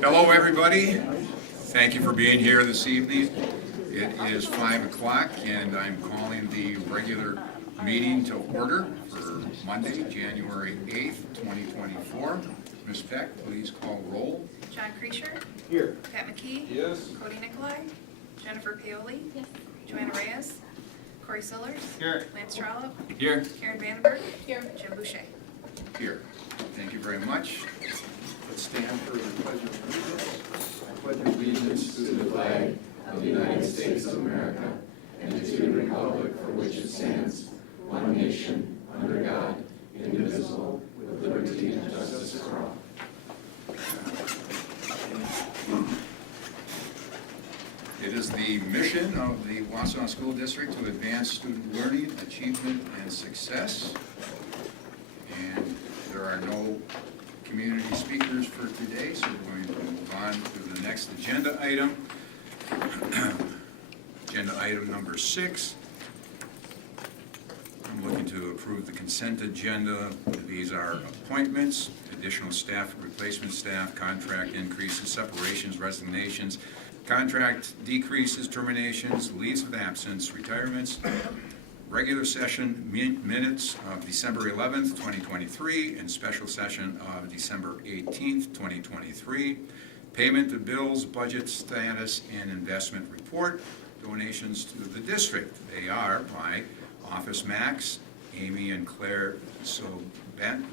Hello, everybody. Thank you for being here this evening. It is 5 o'clock, and I'm calling the regular meeting to order for Monday, January 8th, 2024. Ms. Peck, please call roll. John Creasher. Here. Pat McKee. Yes. Cody Nicolai. Jennifer Paoli. Yes. Joanna Reyes. Corey Sillers. Here. Lance Trollope. Here. Karen Vandenberg. Here. Jim Boucher. Here. Thank you very much. Let's stand for the pledge of allegiance. I pledge allegiance to the flag of the United States of America and to the republic for which it stands, one nation, under God, indivisible, with liberty and justice for all. It is the mission of the Wausau School District to advance student learning, achievement, and success. And there are no community speakers for today, so we're going to move on to the next agenda item. Agenda item number 6. I'm looking to approve the consent agenda. These are appointments, additional staff, replacement staff, contract increases, separations, resignations, contract decreases, terminations, leaves of absence, retirements, regular session minutes of December 11th, 2023, and special session of December 18th, 2023. Payment of bills, budget status, and investment report. Donations to the district. They are by Office Max, Amy and Claire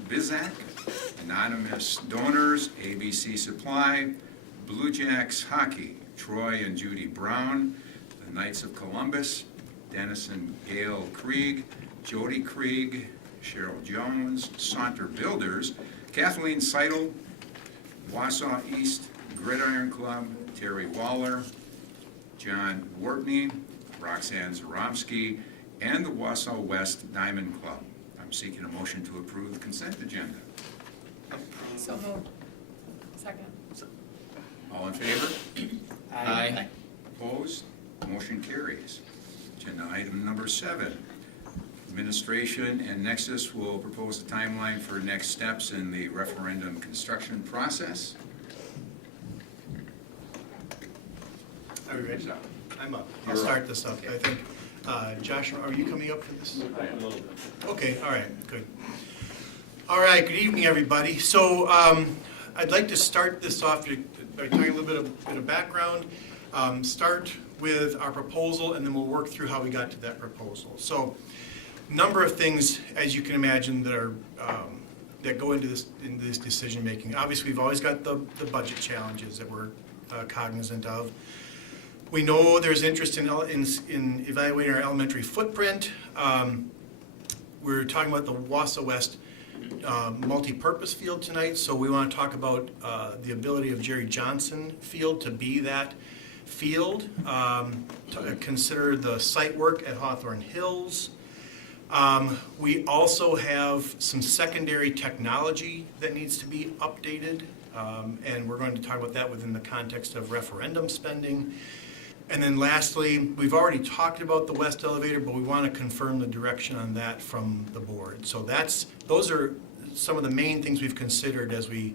Bizak, anonymous donors, ABC Supply, Blue Jacks Hockey, Troy and Judy Brown, the Knights of Columbus, Dennis and Gail Krieg, Jody Krieg, Cheryl Jones, Saunter Builders, Kathleen Seidel, Wausau East Gridiron Club, Terry Waller, John Wortney, Roxanne Zaromsky, and the Wausau West Diamond Club. I'm seeking a motion to approve the consent agenda. So moved. Second. All in favor? Aye. Opposed? Motion carries. Agenda item number 7. Administration and Nexus will propose a timeline for next steps in the referendum construction process. Are we ready? I'm up. I'll start this up. I think, Josh, are you coming up for this? Okay, all right, good. All right, good evening, everybody. So I'd like to start this off by talking a little bit of background, start with our proposal, and then we'll work through how we got to that proposal. So, number of things, as you can imagine, that are that go into this decision making. Obviously, we've always got the budget challenges that we're cognizant of. We know there's interest in evaluating our elementary footprint. We're talking about the Wausau West multi-purpose field tonight, so we want to talk about the ability of Jerry Johnson Field to be that field. To consider the site work at Hawthorne Hills. We also have some secondary technology that needs to be updated, and we're going to talk about that within the context of referendum spending. And then lastly, we've already talked about the west elevator, but we want to confirm the direction on that from the board. So those are some of the main things we've considered as we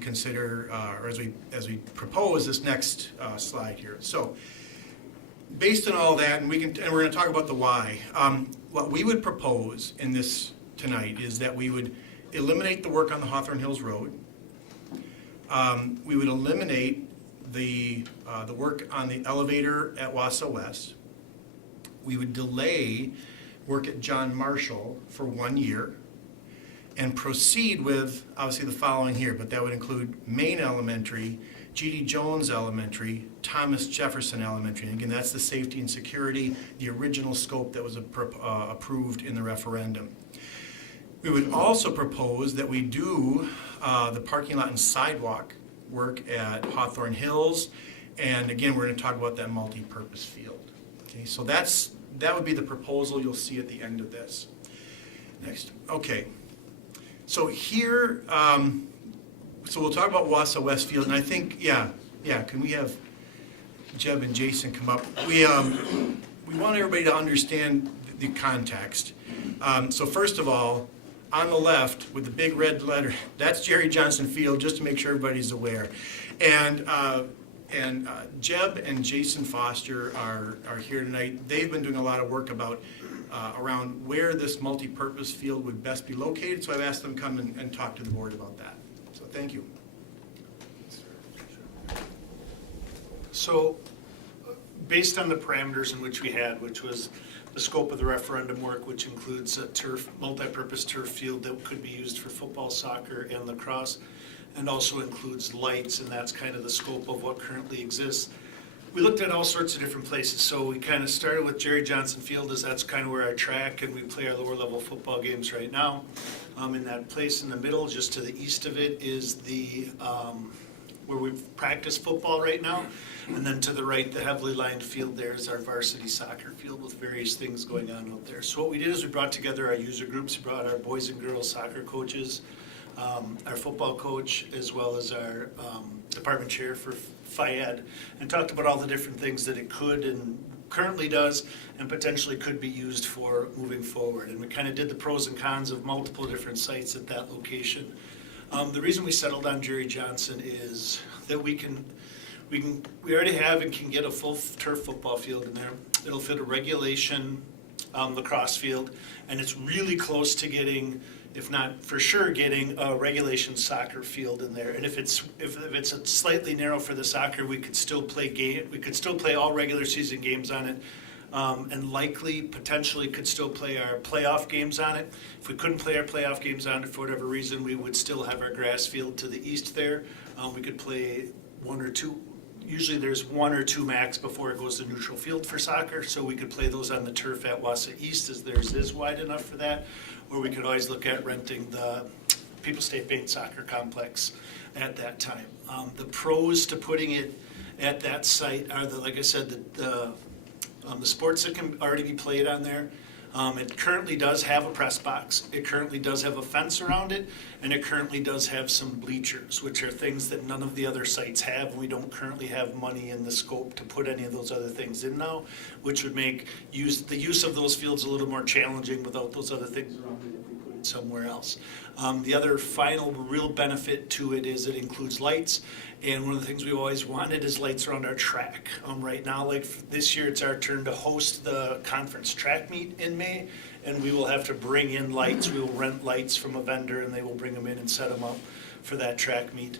consider or as we propose this next slide here. So based on all that, and we're going to talk about the why. What we would propose in this tonight is that we would eliminate the work on the Hawthorne Hills Road. We would eliminate the work on the elevator at Wausau West. We would delay work at John Marshall for 1 year and proceed with, obviously, the following here, but that would include Main Elementary, G.D. Jones Elementary, Thomas Jefferson Elementary. And again, that's the safety and security, the original scope that was approved in the referendum. We would also propose that we do the parking lot and sidewalk work at Hawthorne Hills, and again, we're going to talk about that multi-purpose field. Okay, so that would be the proposal you'll see at the end of this. Next, okay. So here, so we'll talk about Wausau West Field, and I think, yeah, can we have Jeb and Jason come up? We want everybody to understand the context. So first of all, on the left with the big red letter, that's Jerry Johnson Field, just to make sure everybody's aware. And Jeb and Jason Foster are here tonight. They've been doing a lot of work about around where this multi-purpose field would best be located, so I've asked them to come and talk to the board about that. So thank you. So, based on the parameters in which we had, which was the scope of the referendum work, which includes a turf, multi-purpose turf field that could be used for football, soccer, and lacrosse, and also includes lights, and that's kind of the scope of what currently exists. We looked at all sorts of different places, so we kind of started with Jerry Johnson Field, as that's kind of where our track, and we play our lower level football games right now. In that place in the middle, just to the east of it, is the where we practice football right now. And then to the right, the heavily lined field there is our varsity soccer field with various things going on out there. So what we did is we brought together our user groups, we brought our boys and girls soccer coaches, our football coach, as well as our department chair for FIAD, and talked about all the different things that it could and currently does and potentially could be used for moving forward. And we kind of did the pros and cons of multiple different sites at that location. The reason we settled on Jerry Johnson is that we already have and can get a full turf football field in there. It'll fit a regulation lacrosse field, and it's really close to getting, if not for sure, getting a regulation soccer field in there. And if it's a slightly narrow for the soccer, we could still play all regular season games on it. And likely, potentially, could still play our playoff games on it. If we couldn't play our playoff games on it for whatever reason, we would still have our grass field to the east there. We could play one or two. Usually there's one or two max before it goes to neutral field for soccer, so we could play those on the turf at Wausau East, as theirs is wide enough for that. Or we could always look at renting the People's State Bank Soccer Complex at that time. The pros to putting it at that site are like I said, the sports that can already be played on there. It currently does have a press box. It currently does have a fence around it, and it currently does have some bleachers, which are things that none of the other sites have. We don't currently have money in the scope to put any of those other things in now, which would make the use of those fields a little more challenging without those other things around it if we put it somewhere else. The other final real benefit to it is it includes lights. And one of the things we've always wanted is lights around our track. Right now, like this year, it's our turn to host the conference track meet in May, and we will have to bring in lights. We will rent lights from a vendor, and they will bring them in and set them up for that track meet.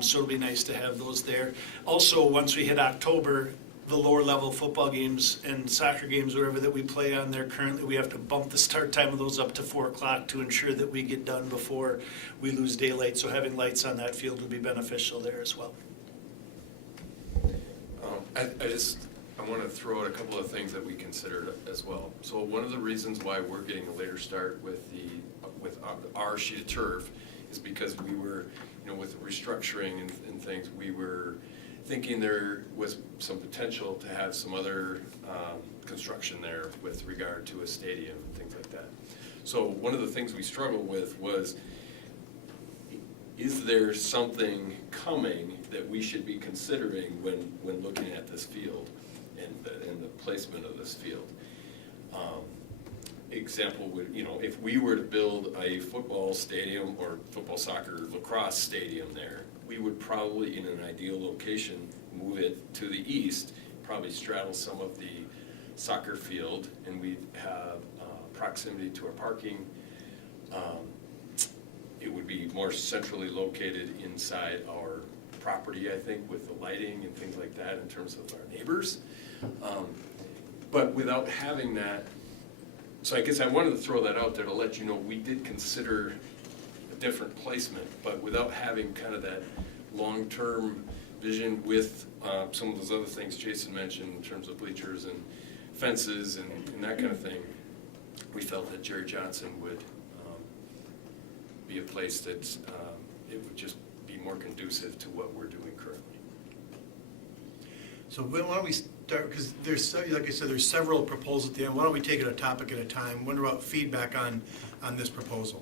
So it'll be nice to have those there. Also, once we hit October, the lower level football games and soccer games, whatever that we play on there currently, we have to bump the start time of those up to 4 o'clock to ensure that we get done before we lose daylight. So having lights on that field would be beneficial there as well. I want to throw out a couple of things that we considered as well. So one of the reasons why we're getting a later start with our sheet of turf is because we were, with the restructuring and things, we were thinking there was some potential to have some other construction there with regard to a stadium and things like that. So one of the things we struggled with was, is there something coming that we should be considering when looking at this field and the placement of this field? Example would, if we were to build a football stadium or football, soccer, lacrosse stadium there, we would probably, in an ideal location, move it to the east, probably straddle some of the soccer field, and we'd have proximity to our parking. It would be more centrally located inside our property, I think, with the lighting and things like that in terms of our neighbors. But without having that, so I guess I wanted to throw that out there to let you know we did consider a different placement, but without having kind of that long-term vision with some of those other things Jason mentioned in terms of bleachers and fences and that kind of thing, we felt that Jerry Johnson would be a place that it would just be more conducive to what we're doing currently. So why don't we start, because there's, like I said, there's several proposals at the end. Why don't we take it a topic at a time? Wonder about feedback on this proposal.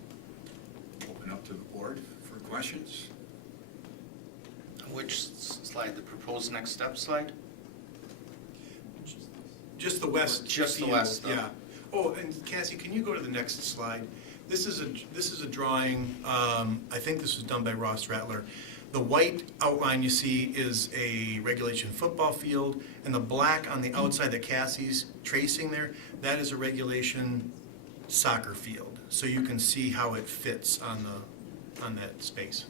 Open up to the board for questions. Which slide, the proposed next step slide? Just the west. Just the west, though. Yeah. Oh, and Cassie, can you go to the next slide? This is a drawing, I think this was done by Ross Rattler. The white outline you see is a regulation football field, and the black on the outside that Cassie's tracing there, that is a regulation soccer field. So you can see how it fits on that space.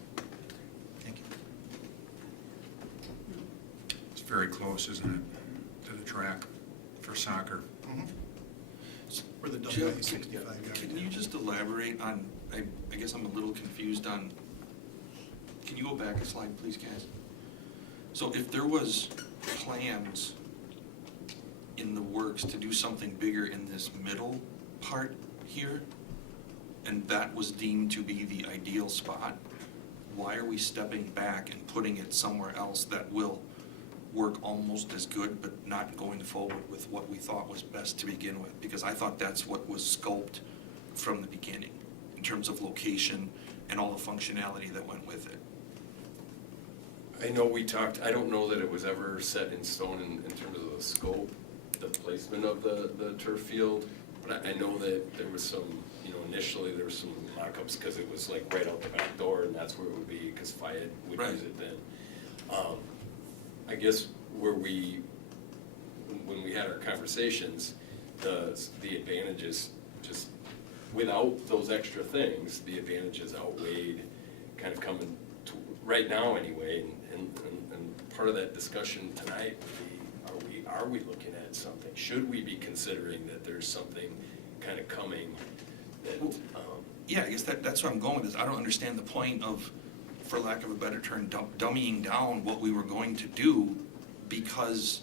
Thank you. It's very close, isn't it, to the track for soccer? For the Jeff, double 65 yard. Can you just elaborate on, I guess I'm a little confused on, can you go back a slide, please, guys? So if there was plans in the works to do something bigger in this middle part here, and that was deemed to be the ideal spot, why are we stepping back and putting it somewhere else that will work almost as good, but not going forward with what we thought was best to begin with? Because I thought that's what was scoped from the beginning, in terms of location and all the functionality that went with it. I know we talked, I don't know that it was ever set in stone in terms of the scope, the placement of the turf field, but I know that there was some, initially there was some mock-ups because it was like right out the back door, and that's where it would be, because Fayette would Right. use it then. I guess when we had our conversations, the advantages, just without those extra things, the advantages outweighed kind of coming to, right now anyway, and part of that discussion tonight would be, are we looking at something? Should we be considering that there's something kind of coming that, Yeah, I guess that's where I'm going with this. I don't understand the point of, for lack of a better term, dummying down what we were going to do, because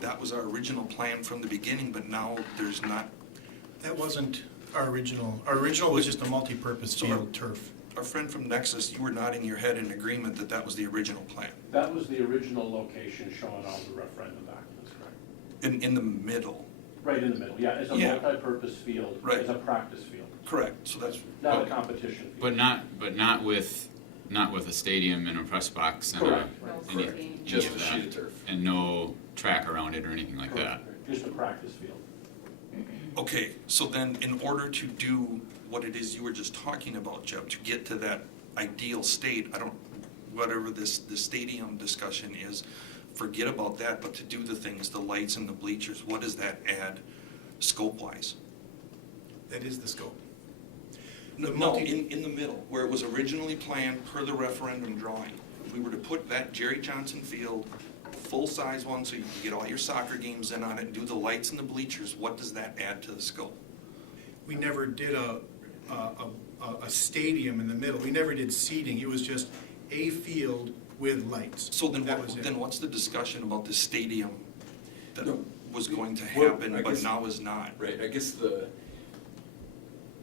that was our original plan from the beginning, but now there's not. That wasn't our original. Our original was just a multi-purpose field turf. Our friend from Nexus, you were nodding your head in agreement that that was the original plan. That was the original location shown on the referendum documents, correct? In the middle. Right in the middle, yeah, it's a Yeah. multi-purpose field, Right. it's a practice field, Correct, so that's. not a competition field. But not with a stadium and a press box and Correct. any just of a that. sheet of turf. And no track around it or anything like that. Correct. Just a practice field. Okay, so then in order to do what it is you were just talking about, Jeff, to get to that ideal state, whatever the stadium discussion is, forget about that, but to do the things, the lights and the bleachers, what does that add scope-wise? That is the scope. No, The no, multi- in the middle, where it was originally planned per the referendum drawing. If we were to put that Jerry Johnson Field, full-size one, so you can get all your soccer games in on it, and do the lights and the bleachers, what does that add to the scope? We never did a stadium in the middle. We never did seating. It was just a field with lights. So then That was it. then what's the discussion about the stadium that No. was going to Well, happen, I but guess- now is not? Right, I guess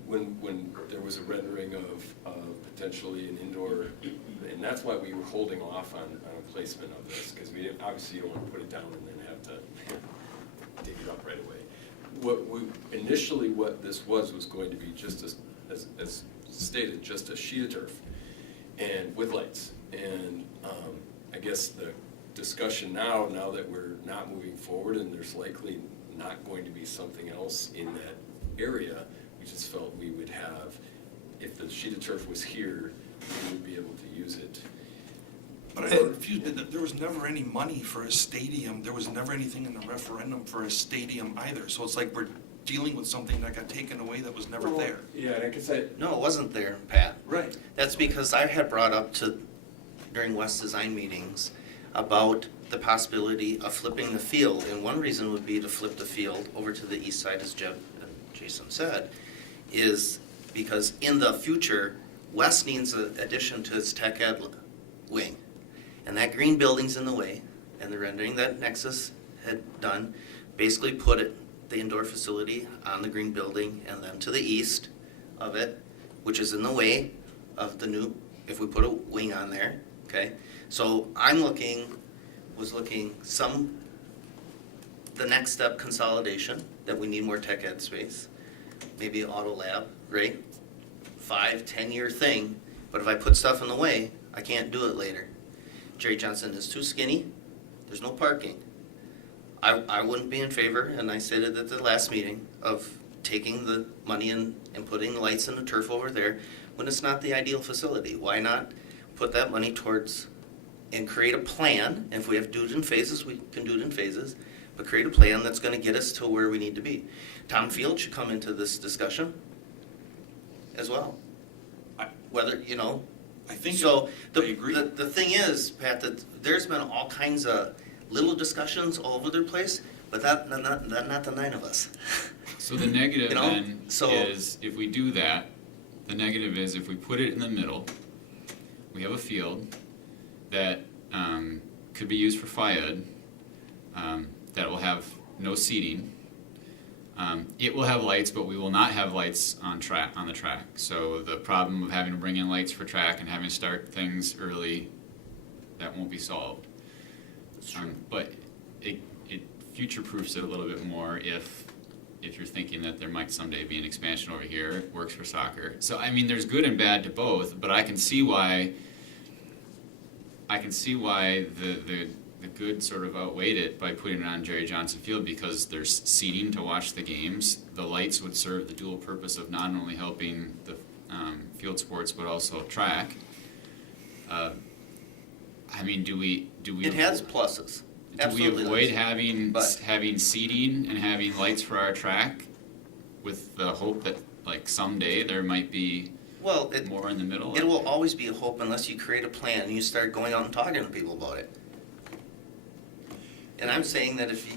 when there was a rendering of potentially an indoor, and that's why we were holding off on a placement of this, because we didn't, obviously you don't want to put it down and then have to dig it up right away. Initially what this was going to be just as stated, just a sheet of turf and with lights. And I guess the discussion now that we're not moving forward and there's likely not going to be something else in that area, we just felt we would have, if the sheet of turf was here, we would be able to use it. But I'm confused, there was never any money for a stadium, there was never anything in the referendum for a stadium either, so it's like we're dealing with something that got taken away that was never there. Yeah, and I guess I, No, it wasn't there, Pat. Right. That's because I had brought up during West Design meetings about the possibility of flipping the field. And one reason would be to flip the field over to the east side, as Jeff and Jason said, is because in the future, West needs an addition to its tech ed wing. And that green building's in the way, and the rendering that Nexus had done basically put the indoor facility on the green building, and then to the east of it, which is in the way of the new, if we put a wing on there, okay? So was looking the next step consolidation, that we need more tech ed space, maybe auto lab, great, 5-10 year thing, but if I put stuff in the way, I can't do it later. Jerry Johnson is too skinny, there's no parking. I wouldn't be in favor, and I said it at the last meeting, of taking the money and putting lights and the turf over there when it's not the ideal facility? Why not put that money towards and create a plan? If we have to do it in phases, we can do it in phases, but create a plan that's gonna get us to where we need to be. Tom Field should come into this discussion as well. Whether, you know, I think, so I agree. the thing is, Pat, that there's been all kinds of little discussions all over the place, but not the 9 of us. So the negative You know, then so- is if we do that, the negative is if we put it in the middle, we have a field that could be used for FIAD, that will have no seating. It will have lights, but we will not have lights on the track. So the problem of having to bring in lights for track and having to start things early, that won't be solved. But it future-proofs it a little bit more if you're thinking that there might someday be an expansion over here. It works for soccer. So I mean, there's good and bad to both, but I can see why the good sort of outweighed it by putting it on Jerry Johnson Field, because there's seating to watch the games. The lights would serve the dual purpose of not only helping the field sports but also track. I mean, do we? It has pluses. Do we Absolutely avoid does. having seating and having lights for our track, with the hope that like someday there might be Well, more in the middle? it will always be a hope unless you create a plan and you start going out and talking to people about it. And I'm saying that if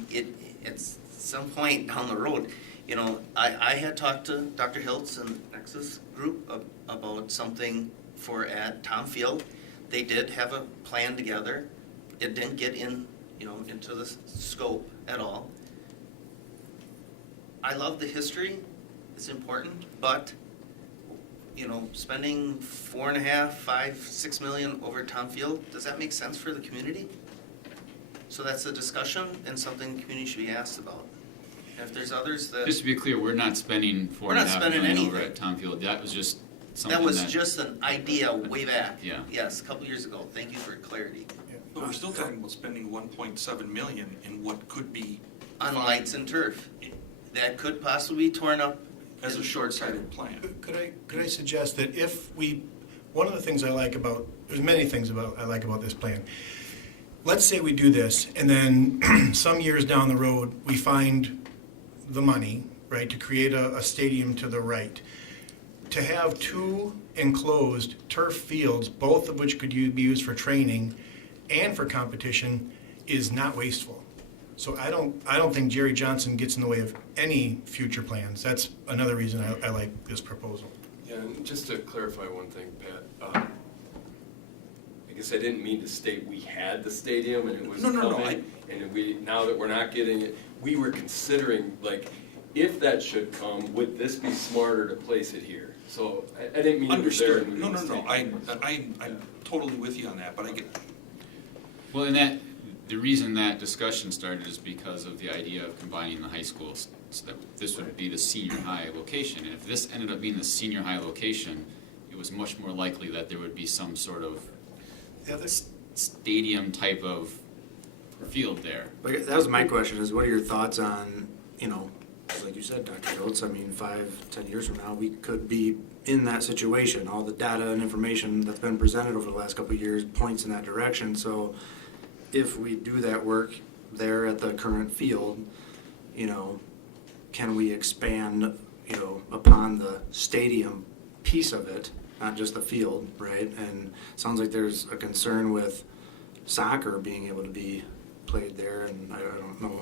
at some point down the road, you know, I had talked to Dr. Hiltz and Nexus Group about something at Tom Field. They did have a plan together. It didn't get into the scope at all. I love the history. It's important, but you know, spending $4.5, $5, $6 million over at Tom Field, does that make sense for the community? So that's a discussion and something the community should be asked about. And if there's others that, Just to be clear, we're not spending We're not $4.5 spending million over anything. at Tom Field. That was just something that was just an idea way back. Yeah. Yes, a couple years ago. Thank you for clarity. But we're still talking about spending 1.7 million in what could be On fine lights and turf. That could possibly be torn up as in a the short term. short-sighted plan. Could I suggest that one of the things I like about, there's many things I like about this plan. Let's say we do this, and then some years down the road, we find the money, right, to create a stadium to the right. To have 2 enclosed turf fields, both of which could be used for training and for competition, is not wasteful. So I don't think Jerry Johnson gets in the way of any future plans. That's another reason I like this proposal. Yeah, and just to clarify one thing, Pat, I guess I didn't mean to state we had the stadium and it was No, coming, and now that we're not getting it, we were considering, like, if that should come, would this be smarter to place it here? So I didn't mean it was there. Understood. No, I'm totally with you on that, but I get, Well, and the reason that discussion started is because of the idea of combining the high schools, so that this would be the senior high location. And if this ended up being the senior high location, it was much more likely that there would be some sort of stadium type of field there. Like, that was my question, is what are your thoughts on, you know, like you said, Dr. Oates, I mean, 5-10 years from now, we could be in that situation. All the data and information that's been presented over the last couple of years points in that direction. So if we do that work there at the current field, you know, can we expand, you know, upon the stadium piece of it, not just the field, right? And it sounds like there's a concern with soccer being able to be played there, and I don't know,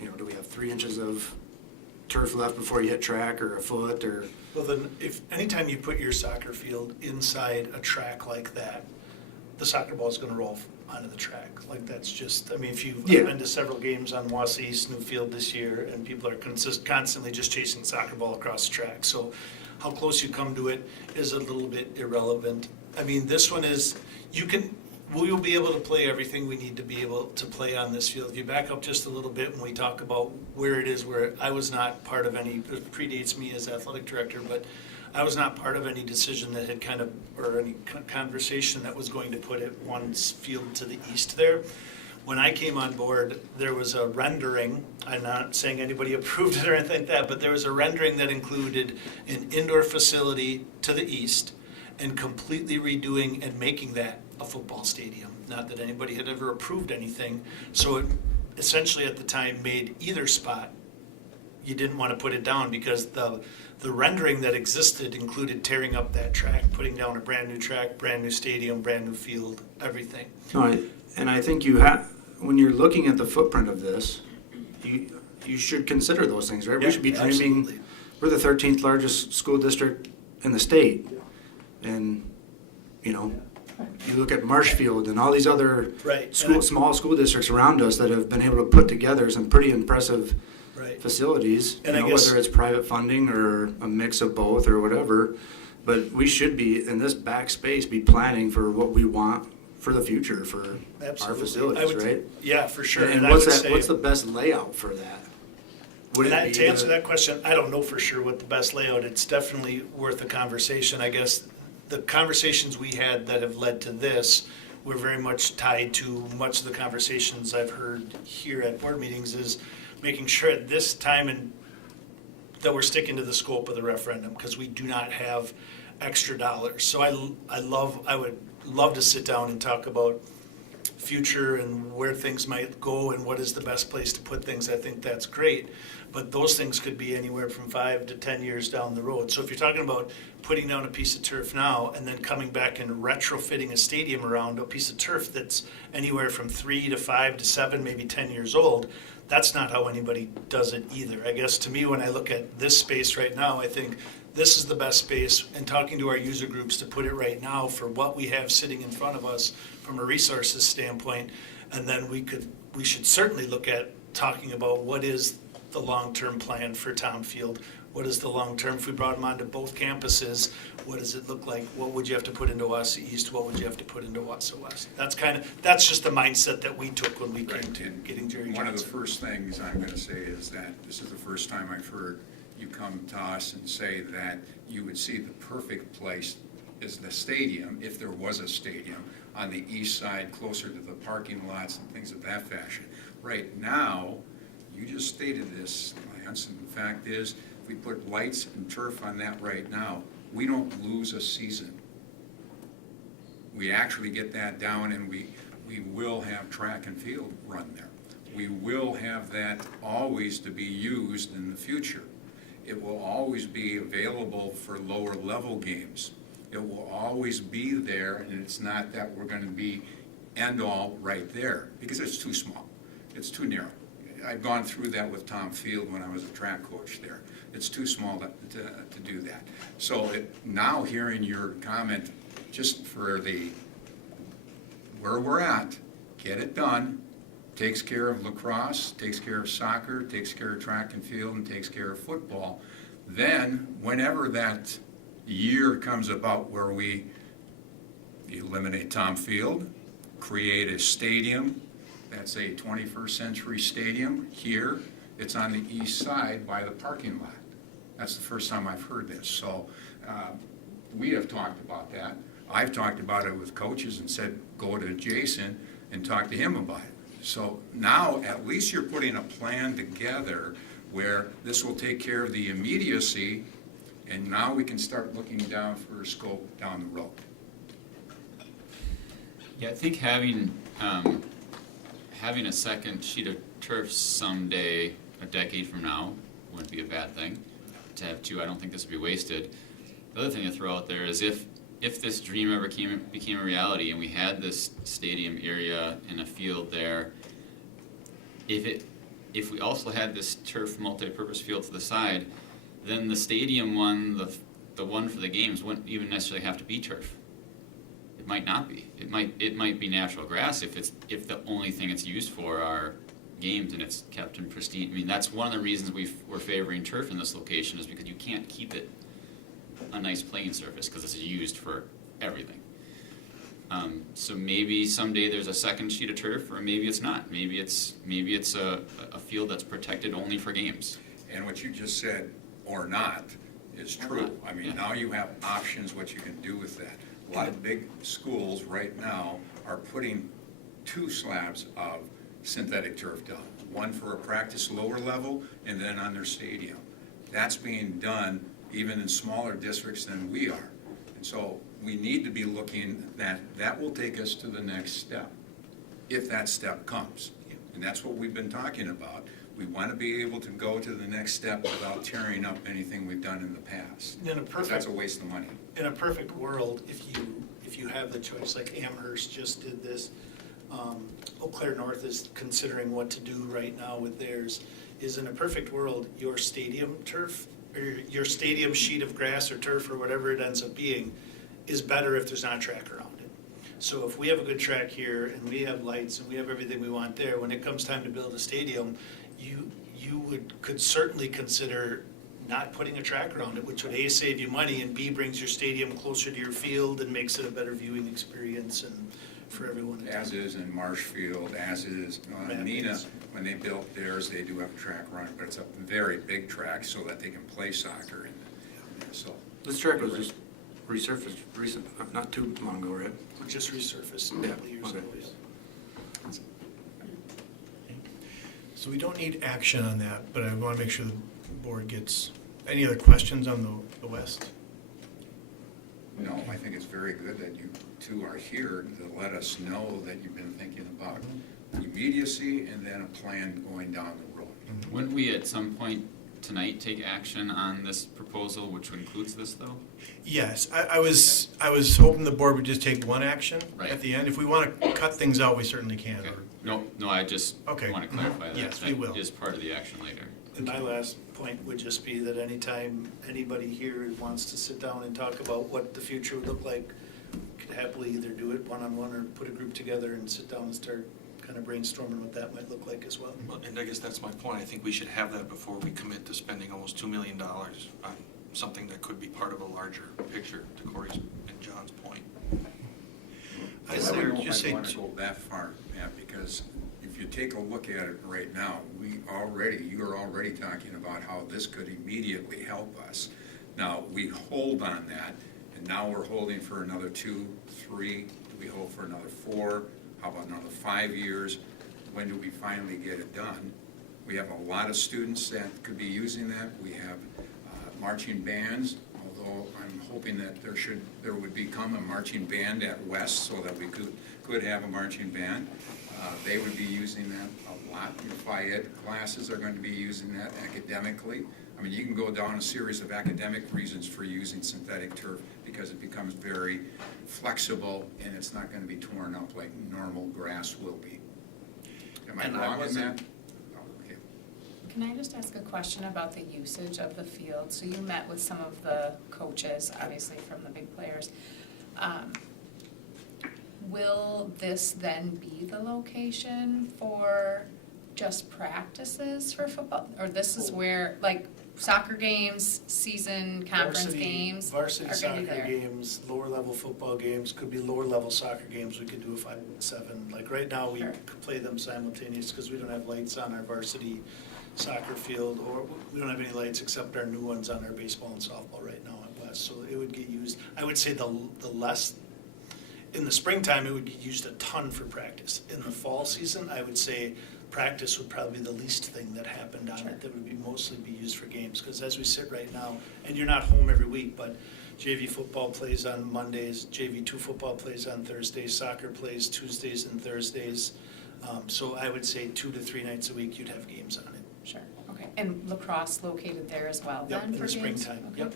you know, do we have 3 inches of turf left before you hit track, or a foot, or? Well, then, anytime you put your soccer field inside a track like that, the soccer ball is gonna roll onto the track. Like, that's just, I mean, if you've been to several games on Wausau East New Field this year, and people are constantly just chasing the soccer ball across the track. So how close you come to it is a little bit irrelevant. I mean, this one is, we will be able to play everything we need to be able to play on this field. If you back up just a little bit when we talk about where it is, where I was not part of any, it predates me as athletic director, but I was not part of any decision that had or any conversation that was going to put it one field to the east there. when I came on board, there was a rendering, I'm not saying anybody approved it or anything like that, but there was a rendering that included an indoor facility to the east and completely redoing and making that a football stadium. Not that anybody had ever approved anything. So it essentially at the time made either spot, you didn't want to put it down because the rendering that existed included tearing up that track, putting down a brand new track, brand new stadium, brand new field, everything. No, and I think you have, when you're looking at the footprint of this, you should consider those things, right? Yeah, We should be dreaming, absolutely. we're the 13th largest school district in the state. And, you know, you look at Marshfield and all these other Right. small school districts around us that have been able to put together some pretty impressive Right. facilities, And I you know, guess- whether it's private funding or a mix of both or whatever. But we should be, in this back space, be planning for what we want for the future for our Absolutely. I facilities, would- right? Yeah, for sure. And I what's would that? say- What's the best layout for that? Would And it be to answer the- that question, I don't know for sure what the best layout, it's definitely worth a conversation. I guess the conversations we had that have led to this were very much tied to much of the conversations I've heard here at board meetings is making sure at this time and that we're sticking to the scope of the referendum because we do not have extra dollars. So I would love to sit down and talk about future and where things might go and what is the best place to put things. I think that's great. But those things could be anywhere from 5 to 10 years down the road. So if you're talking about putting down a piece of turf now and then coming back and retrofitting a stadium around a piece of turf that's anywhere from 3 to 5 to 7, maybe 10 years old, that's not how anybody does it either. I guess to me, when I look at this space right now, I think this is the best space, and talking to our user groups to put it right now for what we have sitting in front of us from a resources standpoint, and then we should certainly look at talking about what is the long-term plan for Tom Field. What is the long-term, if we brought them onto both campuses, what does it look like? What would you have to put into Wausau East? What would you have to put into Wausau West? That's just the mindset that we took when we came Right, to and getting Jerry One of the Johnson. first things I'm gonna say is that this is the first time I've heard you come to us and say that you would see the perfect place is the stadium, if there was a stadium, on the east side, closer to the parking lots and things of that fashion. Right now, you just stated this, Lance, and the fact is, if we put lights and turf on that right now, we don't lose a season. We actually get that down and we will have track and field run there. We will have that always to be used in the future. It will always be available for lower level games. It will always be there, and it's not that we're gonna be end all right there, because it's too small. It's too narrow. I've gone through that with Tom Field when I was a track coach there. It's too small to do that. So now hearing your comment, just for where we're at, get it done, takes care of lacrosse, takes care of soccer, takes care of track and field, and takes care of football. Then, whenever that year comes about where we eliminate Tom Field, create a stadium, that's a 21st century stadium here, it's on the east side by the parking lot. That's the first time I've heard this. So we have talked about that. I've talked about it with coaches and said, go to Jason and talk to him about it. So now at least you're putting a plan together where this will take care of the immediacy, and now we can start looking down for a scope down the road. Yeah, I think having a second sheet of turf someday, a decade from now, wouldn't be a bad thing. To have two, I don't think this would be wasted. The other thing to throw out there is if this dream ever became a reality and we had this stadium area and a field there, if we also had this turf multi-purpose field to the side, then the stadium one, the one for the games, wouldn't even necessarily have to be turf. It might not be. It might be natural grass if the only thing it's used for are games and it's kept in pristine. I mean, that's one of the reasons we're favoring turf in this location, is because you can't keep it a nice playing surface because it's used for everything. So maybe someday there's a second sheet of turf, or maybe it's not. Maybe it's a field that's protected only for games. And what you just said, or not, is true. I mean, now you have options what you can do with that. A lot of big schools right now are putting 2 slabs of synthetic turf done. One for a practice lower level and then on their stadium. That's being done even in smaller districts than we are. And so we need to be looking that will take us to the next step, if that step comes. And that's what we've been talking about. We want to be able to go to the next step without tearing up anything we've done in the past. In a Because that's a waste of money. In a perfect world, if you have the choice, like Amherst just did this, Eau Claire North is considering what to do right now with theirs, is in a perfect world, your stadium turf, or your stadium sheet of grass or turf or whatever it ends up being, is better if there's not a track around it. So if we have a good track here and we have lights and we have everything we want there, when it comes time to build a stadium, you could certainly consider not putting a track around it, which would A, save you money, and B, brings your stadium closer to your field and makes it a better viewing experience and for everyone. As is in Marshfield, as is Nina, when they built theirs, they do have a track run, but it's a very big track so that they can play soccer. So This track was just resurfaced recent, not too long ago, right? It just resurfaced a couple of years okay. ago. So we don't need action on that, but I want to make sure the board gets, any other questions on the West? No, I think it's very good that you two are here to let us know that you've been thinking about immediacy and then a plan going down the road. Wouldn't we at some point tonight take action on this proposal, which includes this though? Yes, I was hoping the board would just take one action Right. at the end. If we want to cut things out, we certainly can. Okay. No, I just Okay. want to clarify that. Yes, we will. That is part of the action later. And my last point would just be that anytime anybody here wants to sit down and talk about what the future would look like, could happily either do it one-on-one or put a group together and sit down and start kind of brainstorming what that might look like as well. Well, and I guess that's my point. I think we should have that before we commit to spending almost $2 million on something that could be part of a larger picture, to Corey's and John's point. I I would don't know just if I say want to go that far, Matt, because if you take a look at it right now, you are already talking about how this could immediately help us. Now, we hold on that, and now we're holding for another 2, 3, do we hold for another 4? How about another 5 years? When do we finally get it done? We have a lot of students that could be using that. We have marching bands, although I'm hoping that there would become a marching band at West so that we could have a marching band. They would be using that a lot. Your Phi Ed classes are going to be using that academically. I mean, you can go down a series of academic reasons for using synthetic turf because it becomes very flexible and it's not going to be torn up like normal grass will be. Am I wrong in that? Oh, okay. Can I just ask a question about the usage of the field? So you met with some of the coaches, obviously from the big players. Will this then be the location for just practices for football? Or this is where, like, soccer games, season conference games are Varsity gonna soccer be there? games, lower level football games, could be lower level soccer games, we could do a 5 and 7. Like right now, we Sure. could play them simultaneous because we don't have lights on our varsity soccer field, or we don't have any lights except our new ones on our baseball and softball right now at West, so it would get used. I would say the less, in the springtime, it would get used a ton for practice. In the fall season, I would say practice would probably be the least thing that happened on it, that would be mostly be used for games, because as we sit right now, and you're not home every week, but JV football plays on Mondays, JV2 football plays on Thursdays, soccer plays Tuesdays and Thursdays. So I would say 2 to 3 nights a week you'd have games on it. Sure, okay. And lacrosse located there as well Yep, then in for the games? springtime, Okay. yep.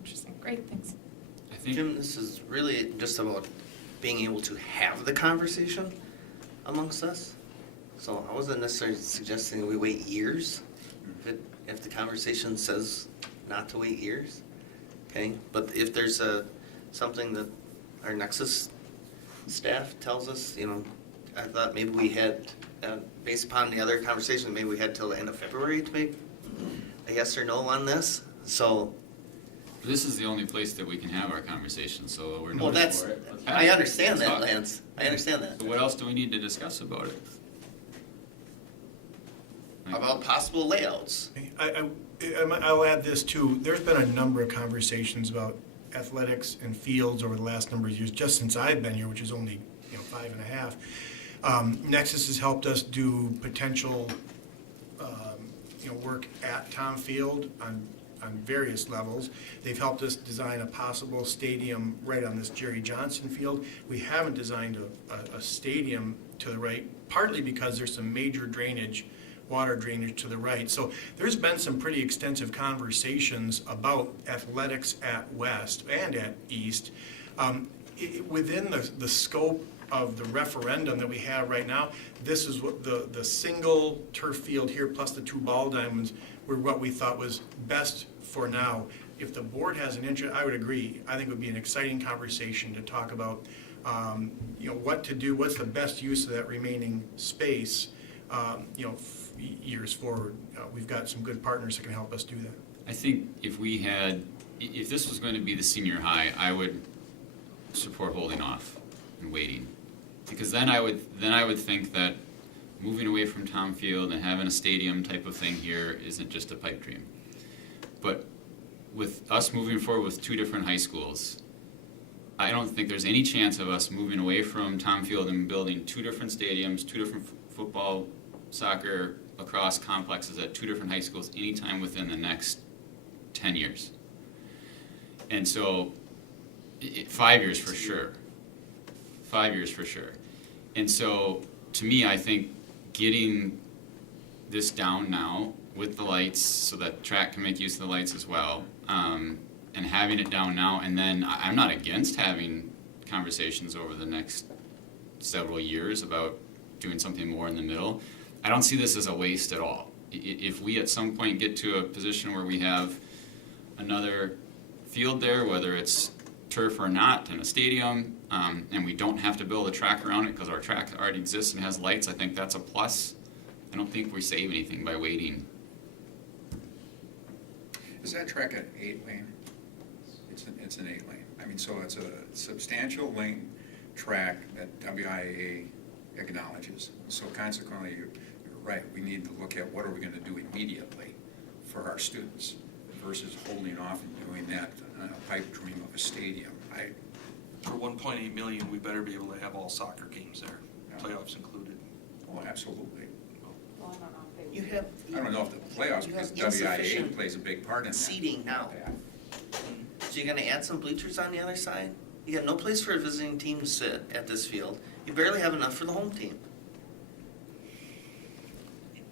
Interesting, great, thanks. I think Jim, this is really just about being able to have the conversation amongst us. So I wasn't necessarily suggesting we wait years, if the conversation says not to wait years, okay? But if there's something that our Nexus staff tells us, I thought maybe we had, based upon the other conversation, maybe we had till the end of February to make a yes or no on this, so. this is the only place that we can have our conversation, so we're Well, known that's, for it. Let's have I it. understand Let's that, talk. Lance, I understand that. So what else do we need to discuss about it? About possible layouts. I'll add this too. There's been a number of conversations about athletics and fields over the last number of years, just since I've been here, which is only 5.5. Nexus has helped us do potential, work at Tom Field on various levels. They've helped us design a possible stadium right on this Jerry Johnson field. We haven't designed a stadium to the right, partly because there's some major drainage, water drainage to the right. So there's been some pretty extensive conversations about athletics at West and at East. Within the scope of the referendum that we have right now, this is what the single turf field here plus the 2 ball diamonds were what we thought was best for now. If the board has an interest, I would agree. I think it would be an exciting conversation to talk about, what to do, what's the best use of that remaining space, years forward. We've got some good partners that can help us do that. I think if this was going to be the senior high, I would support holding off and waiting. Because then I would think that moving away from Tom Field and having a stadium type of thing here isn't just a pipe dream. But with us moving forward with 2 different high schools, I don't think there's any chance of us moving away from Tom Field and building 2 different stadiums, 2 different football, soccer, lacrosse complexes at 2 different high schools anytime within the next 10 years. And so, 5 years for sure. 5 years for sure. And so, to me, I think getting this down now with the lights so that track can make use of the lights as well, and having it down now, and then I'm not against having conversations over the next several years about doing something more in the middle. I don't see this as a waste at all. If we at some point get to a position where we have another field there, whether it's turf or not, in a stadium, and we don't have to build a track around it because our track already exists and has lights, I think that's a plus. I don't think we save anything by waiting. Is that track an 8-lane? It's an 8-lane. I mean, so it's a substantial lane track that WIA acknowledges. So consequently, you're right, we need to look at what are we going to do immediately for our students versus holding off and doing that pipe dream of a stadium. For 1.8 million, we better be able to have all soccer games there, playoffs included. Oh, absolutely. You have. I don't know if the playoffs, you because have WIA insufficient plays a big part in that. seating now. So you're gonna add some bleachers on the other side? You got no place for a visiting team to sit at this field. You barely have enough for the home team.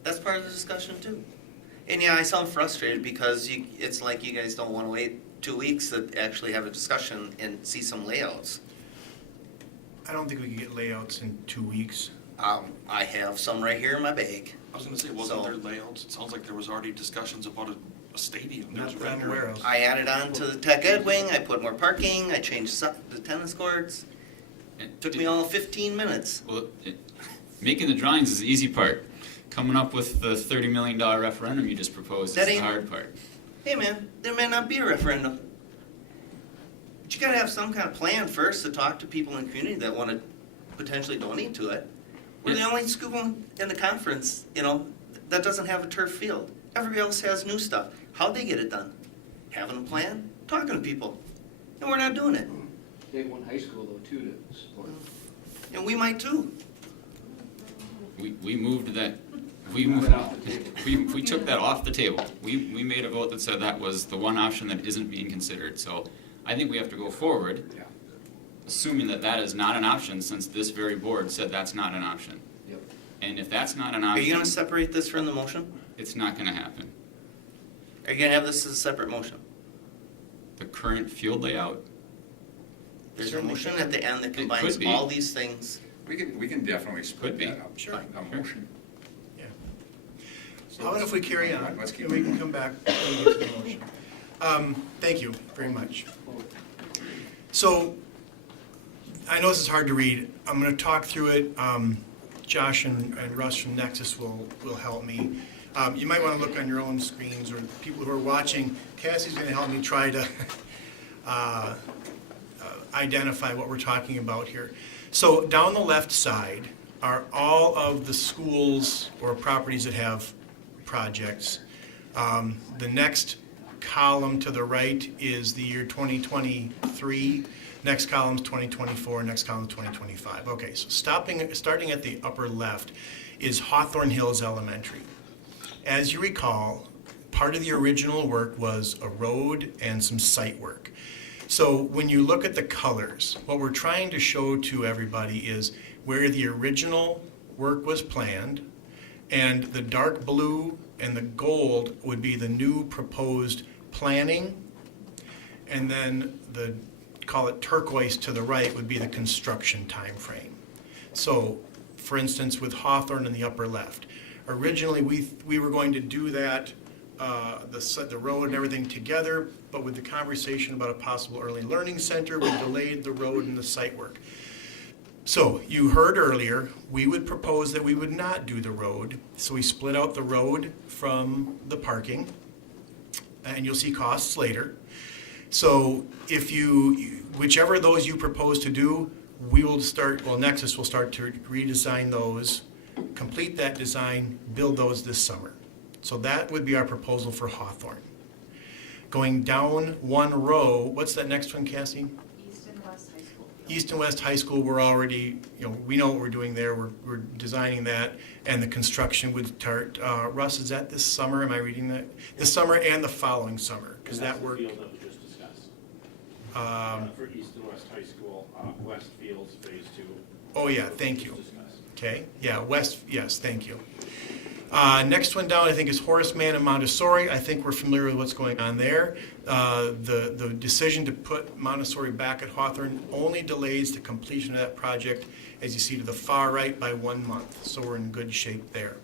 That's part of the discussion too. And yeah, I sound frustrated because it's like you guys don't wanna wait 2 weeks to actually have a discussion and see some layouts. I don't think we can get layouts in 2 weeks. I have some right here in my bag. I was gonna say, wasn't So- there layouts? It sounds like there was already discussions about a stadium. Not There's that I'm aware of. I added on to the tech ed wing, I put more parking, I changed the tennis courts. Took me all 15 minutes. Well, making the drawings is the easy part. Coming up with the $30 million referendum you just proposed That is the ain't- hard part. Hey man, there may not be a referendum. But you gotta have some kind of plan first to talk to people in the community that wanna potentially donate to it. We're the only school in the conference, that doesn't have a turf field. Everybody else has new stuff. How'd they get it done? Having a plan, talking to people. And we're not doing it. They have one high school though too to support. And we might too. We moved that, we took that off the table. We made a vote that said that was the one option that isn't being considered. So I think we have to go forward, assuming that that is not an option, since this very board said that's not an option. Yep. And if that's not an Are you gonna option, separate this from the motion? it's not gonna happen. Are you gonna have this as a separate motion? The current field layout, There's a Certainly. motion at the end that could combines be. all these things. We can definitely split Could be. that up. Sure. A motion. Yeah. How about if we carry on, Let's keep and we can come back and get to the motion. Thank you very much. So, I know this is hard to read. I'm gonna talk through it. Josh and Russ from Nexus will help me. You might wanna look on your own screens, or people who are watching. Cassie's gonna help me try to identify what we're talking about here. So down the left side are all of the schools or properties that have projects. The next column to the right is the year 2023. Next column's 2024, next column's 2025. Okay, so starting at the upper left is Hawthorne Hills Elementary. As you recall, part of the original work was a road and some site work. So when you look at the colors, what we're trying to show to everybody is where the original work was planned, and the dark blue and the gold would be the new proposed planning, and then the, call it turquoise to the right, would be the construction time frame. So, for instance, with Hawthorne in the upper left, originally we were going to do that, the road and everything together, but with the conversation about a possible early learning center, we delayed the road and the site work. So you heard earlier, we would propose that we would not do the road. So we split out the road from the parking, and you'll see costs later. So if whichever of those you propose to do, we will start, well, Nexus will start to redesign those, complete that design, build those this summer. So that would be our proposal for Hawthorne. Going down one row, what's that next one, Cassie? East and West High School. East and West High School, we're already, we know what we're doing there, we're designing that, and the construction would start, Russ, is that this summer, am I reading that? This summer and the following summer, because that work. That's the field that was just discussed. For East and West High School, West Fields Phase 2. Oh, yeah, thank you. Just discussed. Okay, yeah, West, yes, thank you. Next one down, I think, is Horace Mann and Montessori. I think we're familiar with what's going on there. The decision to put Montessori back at Hawthorne only delays the completion of that project, as you see to the far right, by 1 month. So we're in good shape there.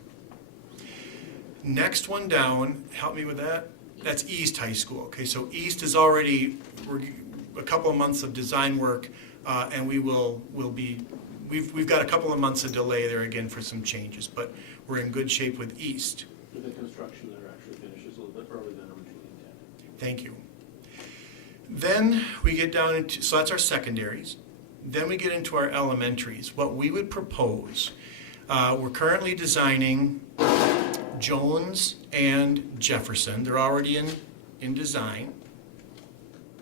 Next one down, help me with that. That's East High School. Okay, so East is already, we're a couple of months of design work, and we've got a couple of months of delay there again for some changes, but we're in good shape with East. The construction there actually finishes a little bit earlier than originally intended. Thank you. Then we get down into, so that's our secondaries. Then we get into our elementaries. What we would propose, we're currently designing Jones and Jefferson. They're already in design.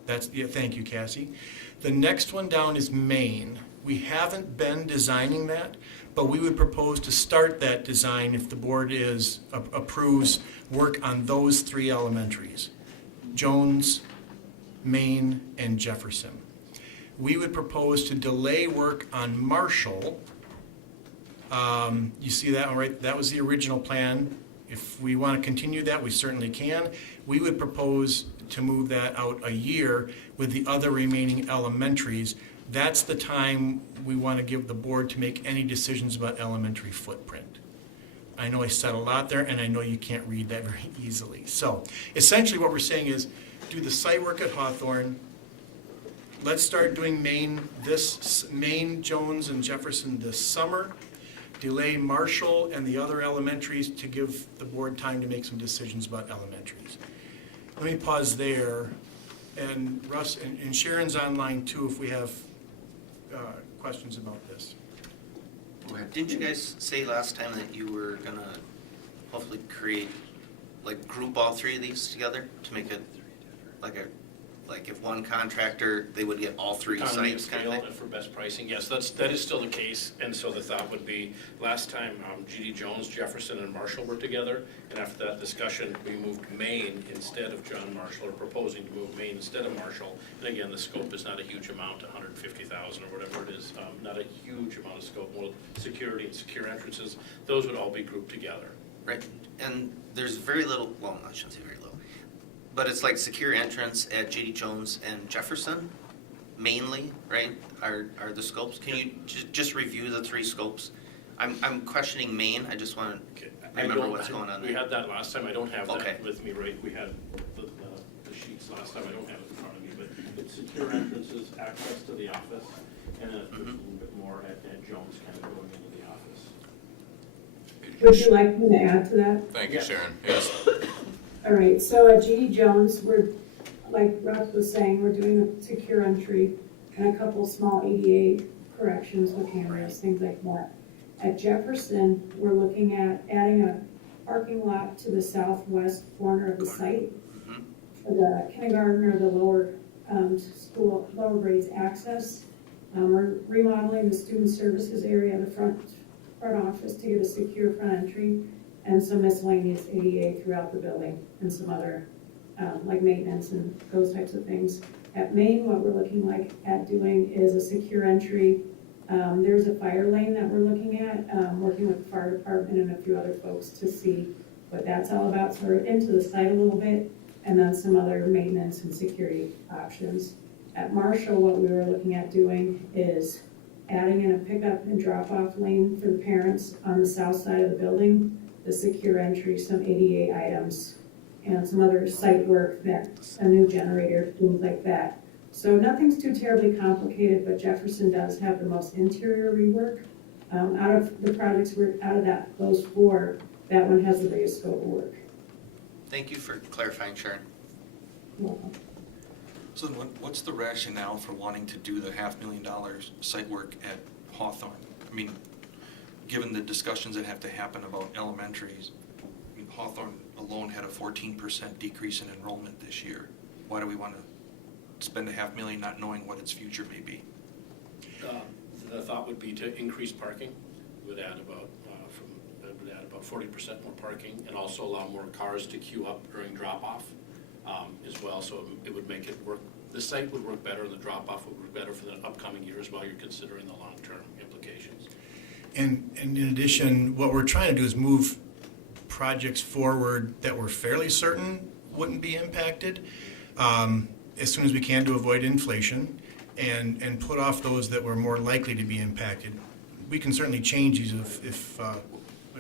Thank you, Cassie. The next one down is Maine. We haven't been designing that, but we would propose to start that design if the board approves work on those 3 elementaries, Jones, Maine, and Jefferson. We would propose to delay work on Marshall. You see that one, right? That was the original plan. If we want to continue that, we certainly can. We would propose to move that out a year with the other remaining elementaries. That's the time we want to give the board to make any decisions about elementary footprint. I know I said a lot there, and I know you can't read that very easily. So essentially what we're saying is do the site work at Hawthorne. Let's start doing Maine, Jones, and Jefferson this summer. Delay Marshall and the other elementaries to give the board time to make some decisions about elementaries. Let me pause there. And Russ, and Sharon's online too if we have questions about this. Didn't you guys say last time that you were gonna hopefully group all 3 of these together to make it like if one contractor, they would get all 3 Economy of sites kind scale of thing? and for best pricing, yes, that is still the case. And so the thought would be, last time G.D. Jones, Jefferson, and Marshall were together, and after that discussion, we moved Maine instead of John Marshall, or proposing to move Maine instead of Marshall. And again, the scope is not a huge amount, 150,000 or whatever it is, not a huge amount of scope, more security and secure entrances. Those would all be grouped together. Right, and there's very little, well, I shouldn't say very little, but it's like secure entrance at J.D. Jones and Jefferson, mainly, right, are the scopes. Can you just review the 3 scopes? I'm questioning Maine, I just want to remember what's going on We there. had that last time, I don't have Okay. that with me, right? We had the sheets last time, I don't have it in front of me, but it's secure entrances, access to the office, and then it's a little bit more at Jones, kind of going into the office. Would you like me to add to that? Thank you, Sharon. Yes. All right, so at G.D. Jones, like Russ was saying, we're doing a secure entry and a couple small ADA corrections with cameras, things like that. At Jefferson, we're looking at adding a parking lot to the southwest corner of the site for the kindergarten or the lower school lower grades access. We're remodeling the student services area, the front office to get a secure front entry, and some miscellaneous ADA throughout the building, and some other, like maintenance and those types of things. At Main, what we're looking at doing is a secure entry. There's a fire lane that we're looking at, working with the fire department and a few other folks to see what that's all about. So we're into the site a little bit, and then some other maintenance and security options. At Marshall, what we were looking at doing is adding in a pickup and drop-off lane for the parents on the south side of the building, the secure entry, some ADA items, and some other site work, that a new generator, things like that. So nothing's too terribly complicated, but Jefferson does have the most interior rework. Out of the projects, those four, that one has the biggest scope of work. Thank you for clarifying, Sharon. Welcome. So then what's the rationale for wanting to do the $500,000 site work at Hawthorne? I mean, given the discussions that have to happen about elementaries, I mean, Hawthorne alone had a 14% decrease in enrollment this year. Why do we want to spend $500,000 not knowing what its future may be? The thought would be to increase parking, would add about 40% more parking, and also allow more cars to queue up during drop-off as well, so it would make it work. The site would work better, and the drop-off would work better for the upcoming years while you're considering the long-term implications. And in addition, what we're trying to do is move projects forward that we're fairly certain wouldn't be impacted as soon as we can to avoid inflation, and put off those that were more likely to be impacted. We can certainly change these if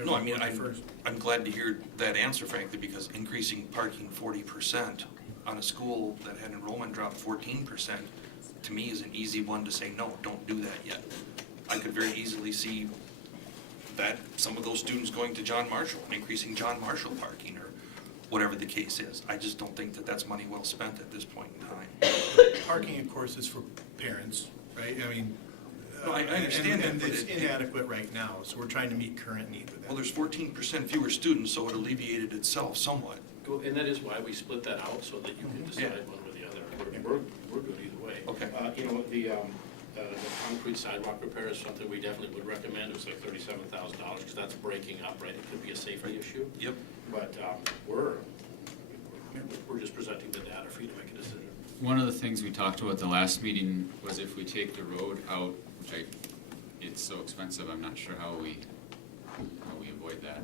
No, I mean, I'm glad to hear that answer, frankly, because increasing parking 40% on a school that had enrollment drop 14%, to me is an easy one to say, no, don't do that yet. I could very easily see that some of those students going to John Marshall and increasing John Marshall parking or whatever the case is. I just don't think that that's money well spent at this point in time. parking, of course, is for parents, right? I mean, No, I understand and that, but it's inadequate right now, so we're trying to meet current need with that. Well, there's 14% fewer students, so it alleviated itself somewhat. And that is why we split that out, so that you can decide one or the other. We're good either way. Okay. The concrete sidewalk repair is something we definitely would recommend. It was like $37,000, because that's breaking up, right? It could be a safety issue. Yep. But we're just presenting the data for you to make a decision. One of the things we talked about at the last meeting was if we take the road out, which it's so expensive, I'm not sure how we avoid that.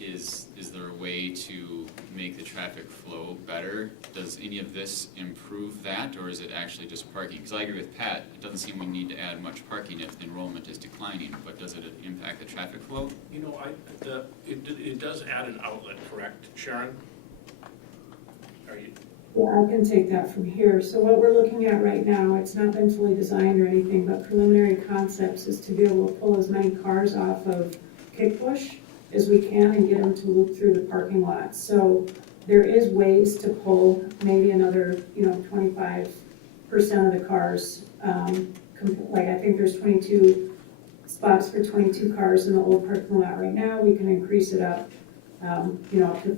Is there a way to make the traffic flow better? Does any of this improve that, or is it actually just parking? Because I agree with Pat, it doesn't seem we need to add much parking if the enrollment is declining, but does it impact the traffic flow? It does add an outlet, correct, Sharon? Yeah, I can take that from here. So what we're looking at right now, it's not been fully designed or anything, but preliminary concepts is to be able to pull as many cars off of Kickbush as we can and get them to loop through the parking lot. So there is ways to pull maybe another, 25% of the cars. Like I think there's 22 spots for 22 cars in the old parking lot right now. We can increase it up, up to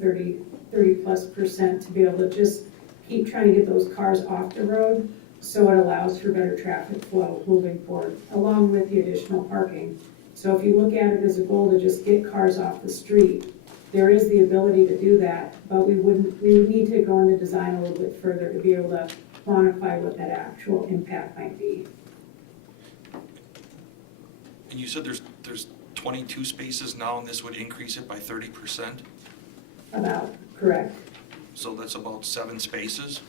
30+% to be able to just keep trying to get those cars off the road, so it allows for better traffic flow moving forward, along with the additional parking. So if you look at it as a goal to just get cars off the street, there is the ability to do that, but we would need to go into design a little bit further to be able to quantify what that actual impact might be. And you said there's 22 spaces now, and this would increase it by 30%? About, correct. So that's about 7 spaces?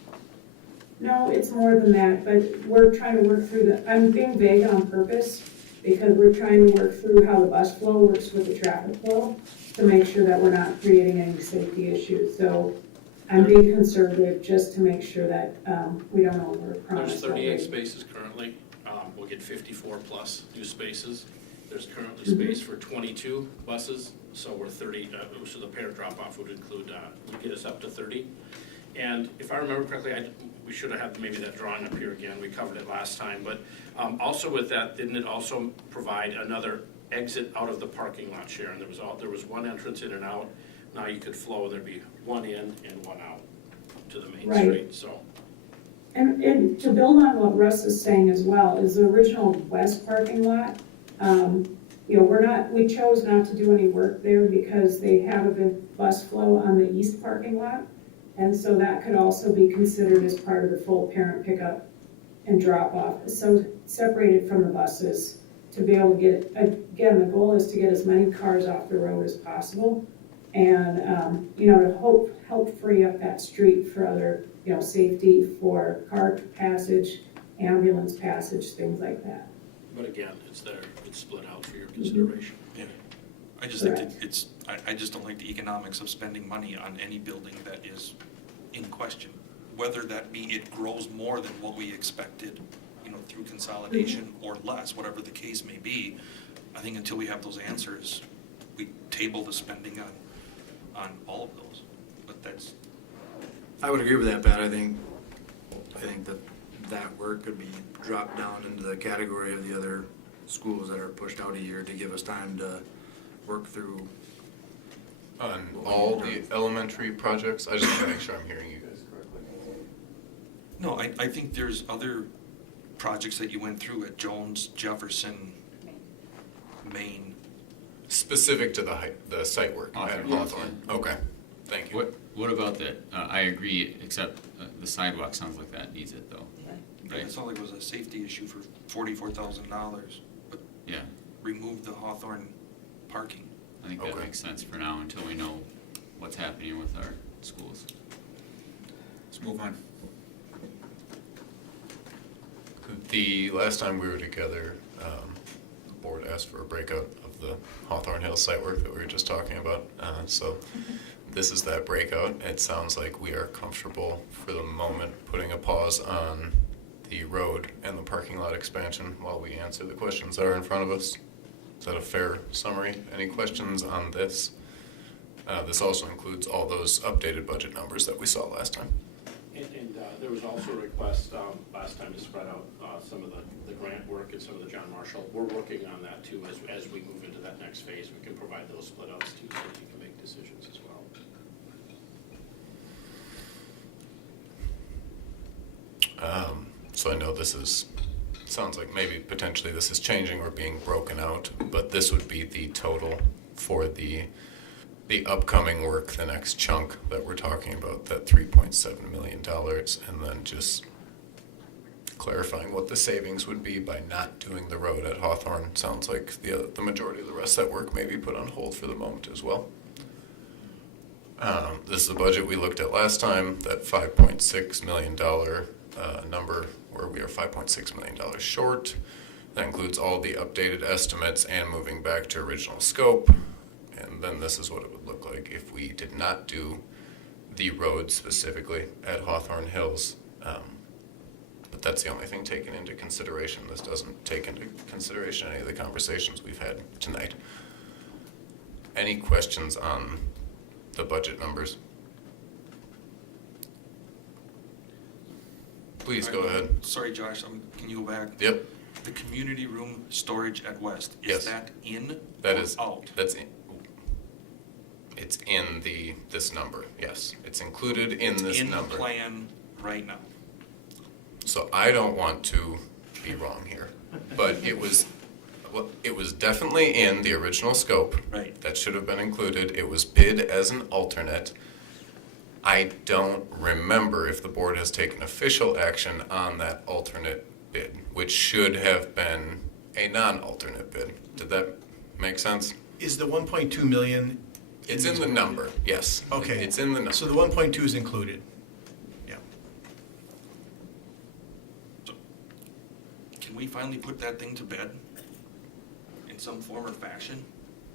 No, it's more than that, but we're trying to work through I'm being vague on purpose, because we're trying to work through how the bus flow works with the traffic flow to make sure that we're not creating any safety issues. So I'm being conservative just to make sure that we don't overpromise. There's 38 spaces currently. We'll get 54 plus new spaces. There's currently space for 22 buses, so we're 30, so the pair drop-off would include, would get us up to 30. And if I remember correctly, we should have had maybe that drawing up here again. We covered it last time. But also with that, didn't it also provide another exit out of the parking lot, Sharon? There was one entrance in and out. Now you could flow. There'd be one in and one out to the main street. So And to build on what Russ is saying as well, is the original west parking lot, you know, we chose not to do any work there because they have a good bus flow on the east parking lot. And so that could also be considered as part of the full parent pickup and drop off. So separated from the buses to be able to get, again, the goal is to get as many cars off the road as possible. And, you know, to help free up that street for other, you know, safety for car passage, ambulance passage, things like that. But again, it's there, it's split out for your consideration. Yeah. I just think that Correct. I just don't like the economics of spending money on any building that is in question. Whether that be it grows more than what we expected, you know, through consolidation or less, whatever the case may be. I think until we have those answers, we table the spending on all of those. But that's, I would agree with that, Pat. I think that work could be dropped down into the category of the other schools that are pushed out a year to give us time to work through. On all the elementary projects, I just want to make sure I'm hearing you guys correctly. no, I think there's other projects that you went through at Jones, Jefferson, Maine. Specific to the site work at Hawthorne. Hawthorne. Okay, thank you. What about that? I agree, except the sidewalk sounds like that needs it though. Right? It's not like it was a safety issue for $44,000, but Yeah, remove the Hawthorne parking. I think that Okay. makes sense for now until we know what's happening with our schools. Let's move on. The last time we were together, the board asked for a breakout of the Hawthorne Hill site work that we were just talking about. So this is that breakout. It sounds like we are comfortable for the moment putting a pause on the road and the parking lot expansion while we answer the questions that are in front of us. Is that a fair summary? Any questions on this? This also includes all those updated budget numbers that we saw last time. And there was also a request last time to spread out some of the grant work and some of the John Marshall. We're working on that too as we move into that next phase. We can provide those split outs too so that you can make decisions as well. So I know sounds like maybe potentially this is changing or being broken out, but this would be the total for the upcoming work, the next chunk that we're talking about, that $3.7 million, and then just clarifying what the savings would be by not doing the road at Hawthorne. Sounds like the majority of the rest of that work may be put on hold for the moment as well. This is the budget we looked at last time, that $5.6 million number, where we are $5.6 million short. That includes all the updated estimates and moving back to original scope. And then this is what it would look like if we did not do the road specifically at Hawthorne Hills. But that's the only thing taken into consideration. This doesn't take into consideration any of the conversations we've had tonight. Any questions on the budget numbers? Please go ahead. Sorry, Josh, can you go back? Yep. The community room storage at West, Yes. is that in That or is out? That's in. It's in this number. Yes, it's included in this In the number. plan right now. So I don't want to be wrong here, but it was definitely in the original scope. Right. That should have been included. It was bid as an alternate. I don't remember if the board has taken official action on that alternate bid, which should have been a non-alternate bid. Did that make sense? Is the 1.2 million? It's in the number, yes. Okay. It's in the number. So the 1.2 is included? Yeah. Can we finally put that thing to bed in some form or fashion?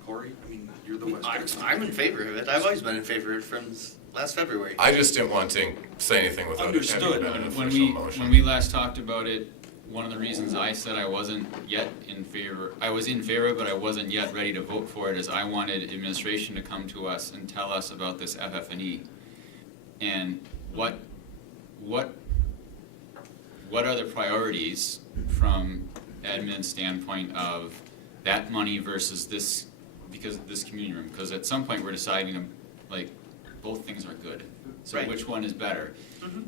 Corey, I mean, you're the West. I'm in favor of it. I've always been in favor of it from last February. I just didn't want to say anything without it having Understood. been an When official we motion. last talked about it, one of the reasons I said I wasn't yet in favor, I was in favor, but I wasn't yet ready to vote for it, is I wanted administration to come to us and tell us about this FF&E. And what are the priorities from admin standpoint of that money versus this, because of this community room? Because at some point we're deciding, like, both things are good. So Right. which one is better?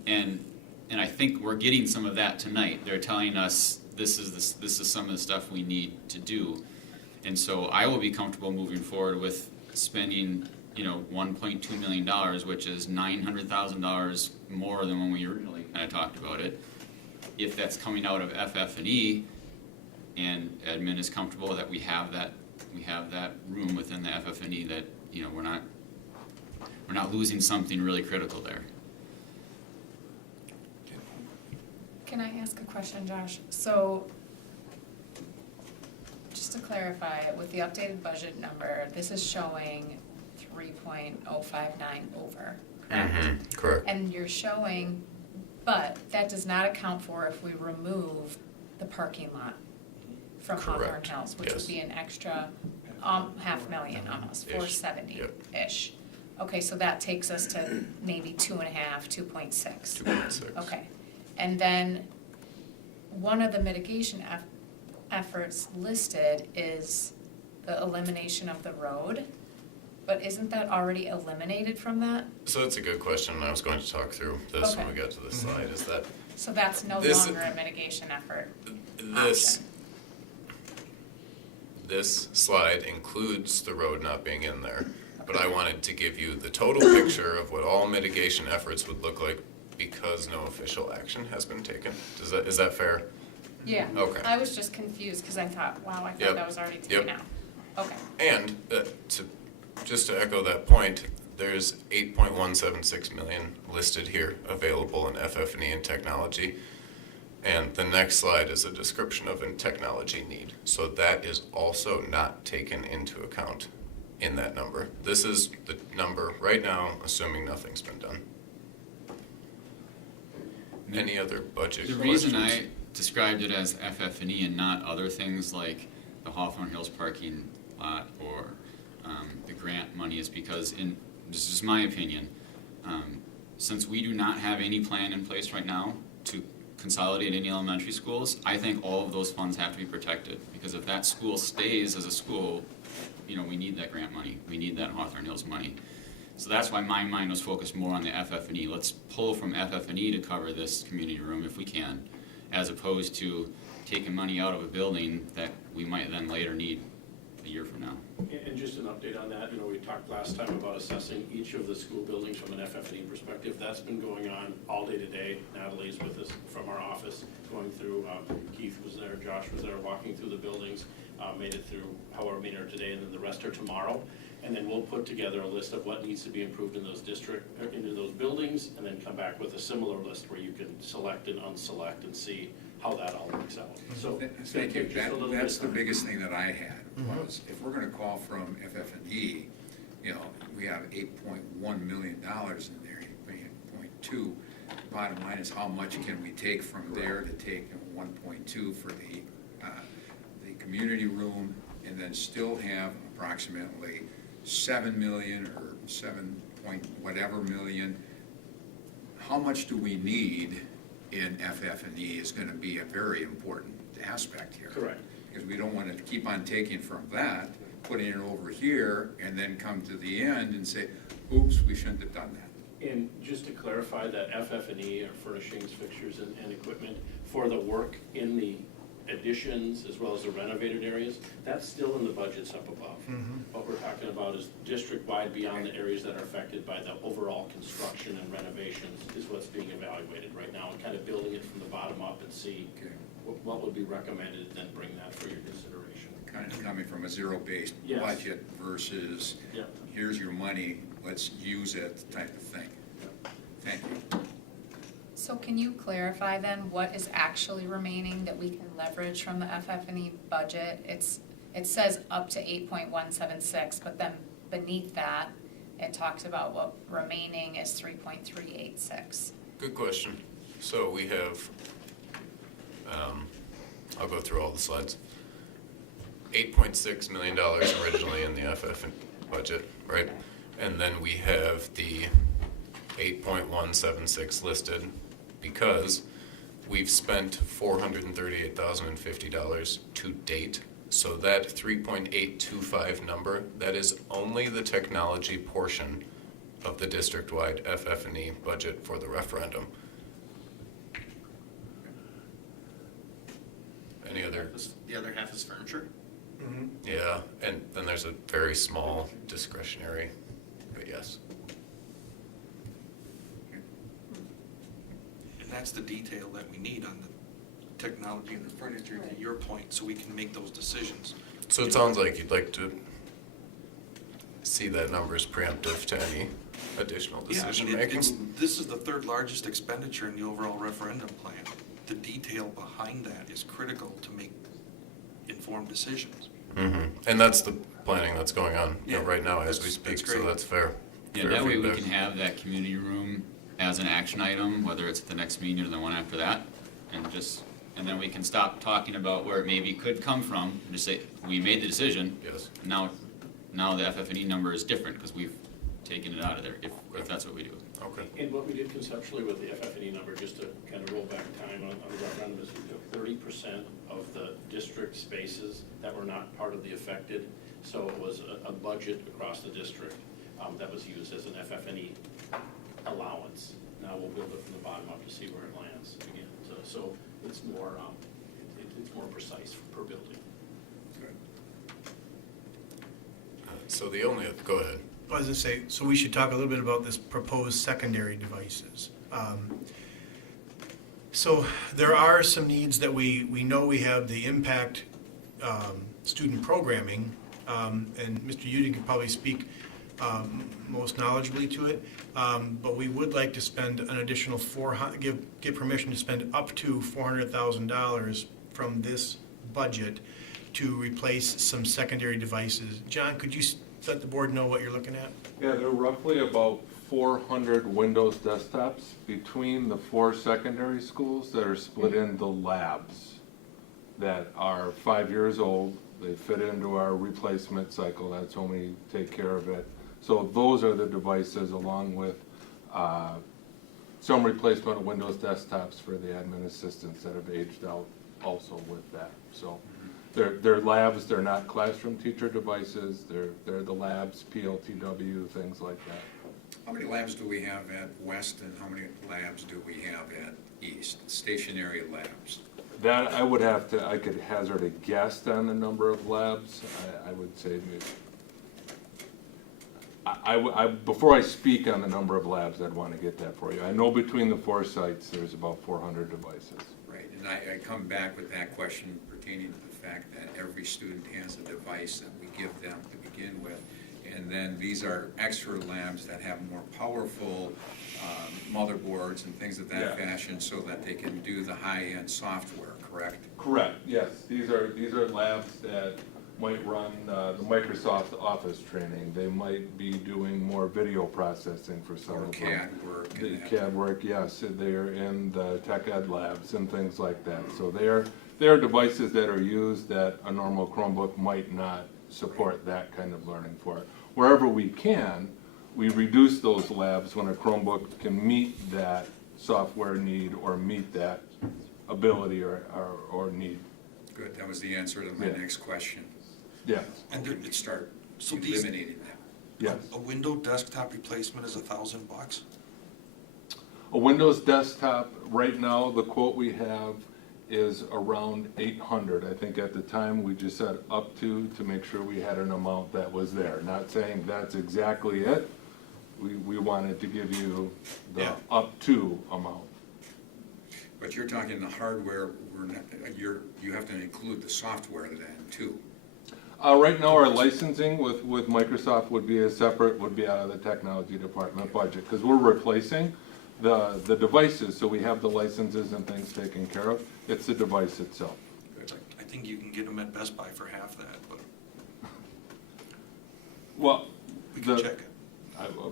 And and I think we're getting some of that tonight. They're telling us this is some of the stuff we need to do. And so I will be comfortable moving forward with spending, $1.2 million, which is $900,000 more than when we originally kind of talked about it. If that's coming out of FF&E, and admin is comfortable that we have that room within the FF&E, that we're not losing something really critical there. Can I ask a question, Josh? So, just to clarify, with the updated budget number, this is showing 3.059 over, correct? Correct. And you're showing, but that does not account for if we remove the parking lot from Hawthorne Correct. Hills, which Yes. would be an extra $500,000 almost, Ish. 470-ish. Okay, so that takes us to maybe 2.5, 2.6. 2.6. Okay, and then one of the mitigation efforts listed is the elimination of the road, but isn't that already eliminated from that? So it's a good question, and I was going to talk through this when Okay. we get to this slide, is that So that's no This- longer a mitigation effort this, option. this slide includes the road not being in there. But I wanted to give you the total picture of what all mitigation efforts would look like because no official action has been taken. Is that fair? Yeah, Okay. I was just confused because I thought, wow, I thought Yep. that was already taken Yep. out. Okay, And just to echo that point, there's 8.176 million listed here available in FF&E and technology. And the next slide is a description of a technology need. So that is also not taken into account in that number. This is the number right now, assuming nothing's been done. Any other budget The questions? reason I described it as FF&E and not other things like the Hawthorne Hills parking lot or the grant money is because, this is just my opinion, since we do not have any plan in place right now to consolidate any elementary schools, I think all of those funds have to be protected. Because if that school stays as a school, we need that grant money. We need that Hawthorne Hills money. So that's why my mind was focused more on the FF&E. Let's pull from FF&E to cover this community room if we can, as opposed to taking money out of a building that we might then later need a year from now. And just an update on that, we talked last time about assessing each of the school buildings from an FF&E perspective. That's been going on all day today. Natalie's with us from our office, going through, Keith was there, Josh was there, walking through the buildings, made it through however many are today, and then the rest are tomorrow. And then we'll put together a list of what needs to be improved in those into those buildings, and then come back with a similar list where you can select and unselect and see how that all works out. So it's gonna Thank you. take just a little bit That's of the time. biggest thing that I had, was if we're gonna call from FF&E, we have $8.1 million in there, 8.2. Bottom line is how much can we take from there to take 1.2 for the community room, and then still have approximately 7 million or 7 point whatever million. How much do we need in FF&E is gonna be a very important aspect here. Correct. Because we don't wanna keep on taking from that, putting it over here, and then come to the end and say, oops, we shouldn't have done that. And just to clarify, that FF&E are furnishings, fixtures, and equipment for the work in the additions as well as the renovated areas, that's still in the budgets up above. What we're talking about is district-wide beyond the areas that are affected by the overall construction and renovations is what's being evaluated right now, and kind of building it from the bottom up and see Okay. what would be recommended, and then bring that for your consideration. Kind of coming from a zero-based Yes. budget versus, Yep. here's your money, let's use it type of thing. Thank you. So can you clarify then what is actually remaining that we can leverage from the FF&E budget? It says up to 8.176, but then beneath that, it talks about what remaining is 3.386. Good question. So we have, I'll go through all the slides. $8.6 million originally in the FF budget, right? And then we have the 8.176 listed because we've spent $438,050 to date. So that 3.825 number, that is only the technology portion of the district-wide FF&E budget for the referendum. there. The other half is furniture? Yeah, and then there's a very small discretionary, but yes. And that's the detail that we need on the technology and the furniture, to your point, so we can make those decisions. So it sounds like you'd like to see that number as preemptive to any additional Yeah, I decision mean, making. this is the third largest expenditure in the overall referendum plan. The detail behind that is critical to make informed decisions. And that's the planning that's going on Yeah, right now as we that's speak, great. so that's fair. Yeah, Fair that way we feedback. can have that community room as an action item, whether it's at the next meeting or the one after that. And then we can stop talking about where it maybe could come from, and just say, we made the decision. Yes. Now the FF&E number is different, because we've taken it out of there, if that's what we do. Okay. And what we did conceptually with the FF&E number, just to kind of roll back time on the referendum, is we took 30% of the district spaces that were not part of the affected. So it was a budget across the district that was used as an FF&E allowance. Now we'll build it from the bottom up to see where it lands again. So it's more, it's more precise per building. So the only, go ahead. I was gonna say, so we should talk a little bit about this proposed secondary devices. So there are some needs that we know we have the impact student programming, and Mr. Uding could probably speak most knowledgeably to it, but we would like to spend an additional give permission to spend up to $400,000 from this budget to replace some secondary devices. John, could you let the board know what you're looking at? Yeah, there are roughly about 400 Windows desktops between the 4 secondary schools that are split into labs that are 5 years old. They fit into our replacement cycle. That's when we take care of it. So those are the devices, along with some replacement of Windows desktops for the admin assistants that have aged out also with that. So they're labs, they're not classroom teacher devices, they're the labs, PLTW, things like that. How many labs do we have at West and how many labs do we have at East? Stationary labs? That I could hazard a guess on the number of labs. I would say maybe, before I speak on the number of labs, I'd want to get that for you. I know between the 4 sites, there's about 400 devices. Right, and I come back with that question pertaining to the fact that every student has a device that we give them to begin with. And then these are extra labs that have more powerful motherboards and things of that fashion so that they can do the high-end software, correct? Correct, yes. These are labs that might run the Microsoft Office training. They might be doing more video processing for some of them. CAD work. The CAD work, yes. They're in the tech ed labs and things like that. So they are devices that are used that a normal Chromebook might not support that kind of learning for it. Wherever we can, we reduce those labs when a Chromebook can meet that software need or meet that ability or need. Good, that was the answer to my next question. Yes. And we could start So eliminating that. Yes. A Windows desktop replacement is $1,000? A Windows desktop, right now, the quote we have is around 800. I think at the time we just said up to make sure we had an amount that was there. Not saying that's exactly it. We wanted to give you the up to amount. But you're talking the hardware, you have to include the software then too. Right now, our licensing with Microsoft would be out of the technology department budget, because we're replacing the devices, so we have the licenses and things taken care of. It's the device itself. I think you can get them at Best Buy for half that, but Well, we can check it.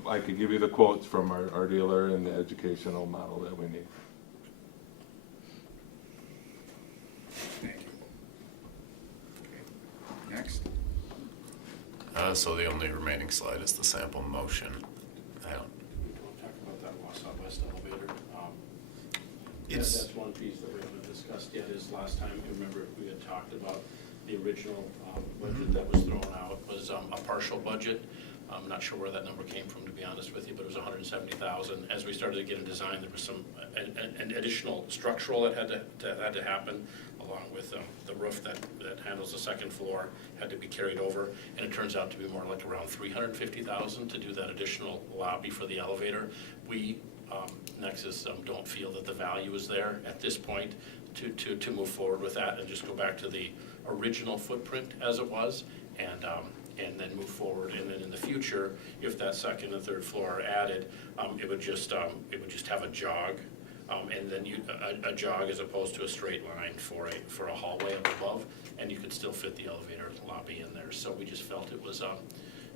I could give you the quotes from our dealer and the educational model that we need. Thank you. Okay. Next. So the only remaining slide is the sample motion. We don't talk about that Wausau West elevator. It's- That's one piece that we haven't discussed yet, is last time, you remember, we had talked about the original budget that was thrown out was a partial budget. I'm not sure where that number came from, to be honest with you, but it was $170,000. As we started to get in design, there was some an additional structural that had to happen. A along with the roof that handles the second floor had to be carried over, and it turns out to be more like around $350,000 to do that additional lobby for the elevator. We, Nexus, don't feel that the value is there at this point to move forward with that and just go back to the original footprint as it was, and then move forward. And then in the future, if that second and third floor are added, it would just have a jog, and then a jog as opposed to a straight line for a hallway up above, and you could still fit the elevator lobby in there. So we just felt it was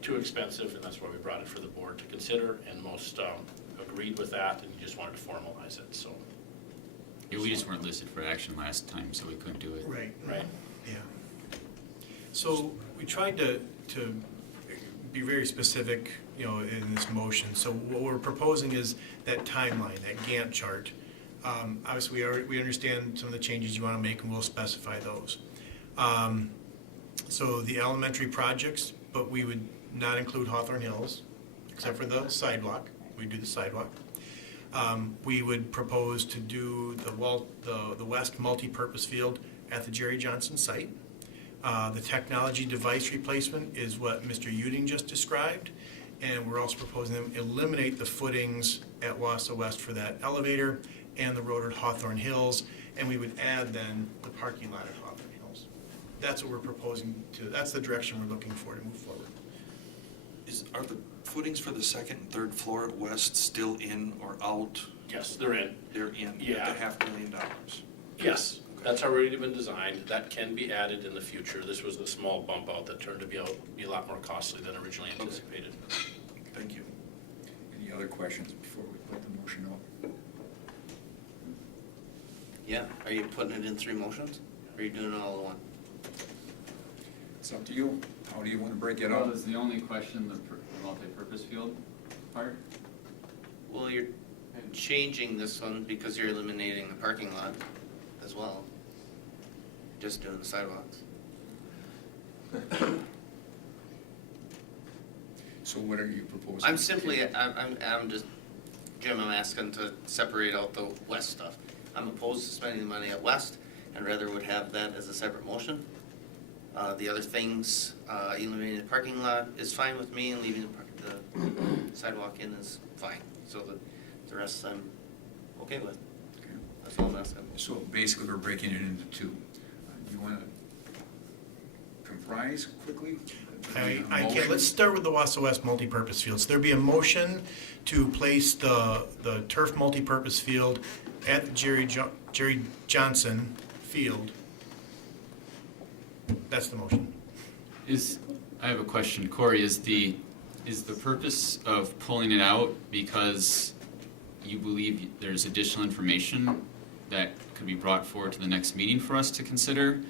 too expensive, and that's why we brought it for the board to consider, and most agreed with that, and you just wanted to formalize it, so. Yeah, we just weren't listed for action last time, so we couldn't do it. Right. Right. Yeah. So we tried to be very specific, in this motion. So what we're proposing is that timeline, that Gantt chart. Obviously, we understand some of the changes you want to make, and we'll specify those. So the elementary projects, but we would not include Hawthorne Hills, except for the sidewalk. We do the sidewalk. We would propose to do the west multi-purpose field at the Jerry Johnson site. The technology device replacement is what Mr. Uding just described, and we're also proposing to eliminate the footings at Wausau West for that elevator and the road at Hawthorne Hills, and we would add then the parking lot at Hawthorne Hills. That's what we're proposing that's the direction we're looking for to move forward. Are the footings for the second and third floor at West still in or out? Yes, they're in. They're in, Yeah. at the $500,000. Yes, that's already been designed. That can be added in the future. This was the small bump out that turned to be a lot more costly than originally anticipated. Thank you. Any other questions before we put the motion up? Yeah, are you putting it in 3 motions? Or are you doing it all in one? It's up to you. How do you want to break it Well, up? is the only question the multi-purpose field part? Well, you're changing this one because you're eliminating the parking lot as well. Just doing the sidewalks. So what are you proposing? I'm simply, I'm just, Jim, I'm asking to separate out the west stuff. I'm opposed to spending the money at west, and rather would have that as a separate motion. The other things, eliminating the parking lot is fine with me, and leaving the sidewalk in is fine. So the rest I'm okay with. Okay. That's all I'm asking. So basically, we're breaking it into 2. Do you want to comprise quickly? I can, let's start with the Wausau West multipurpose fields. There'd be a motion to place the turf multipurpose field at the Jerry Johnson field. That's the motion. I have a question, Corey, is the purpose of pulling it out because you believe there's additional information that could be brought forward to the next meeting for us to consider?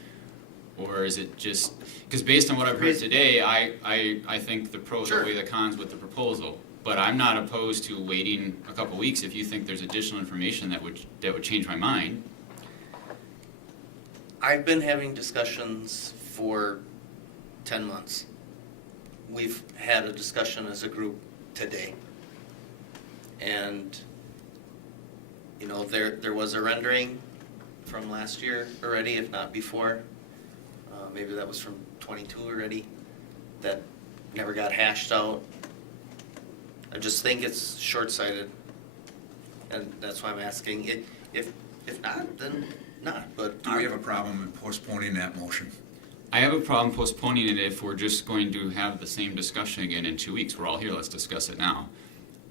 Or is it just, because based on what I've heard today, I think the pros outweigh the cons with the proposal. But I'm not opposed to waiting a couple weeks if you think there's additional information that would change my mind. I've been having discussions for 10 months. We've had a discussion as a group today. And, there was a rendering from last year already, if not before. Maybe that was from 22 already, that never got hashed out. I just think it's short-sighted, and that's why I'm asking. If not, then not, but. Do we have a problem in postponing that motion? I have a problem postponing it if we're just going to have the same discussion again in 2 weeks. We're all here, let's discuss it now.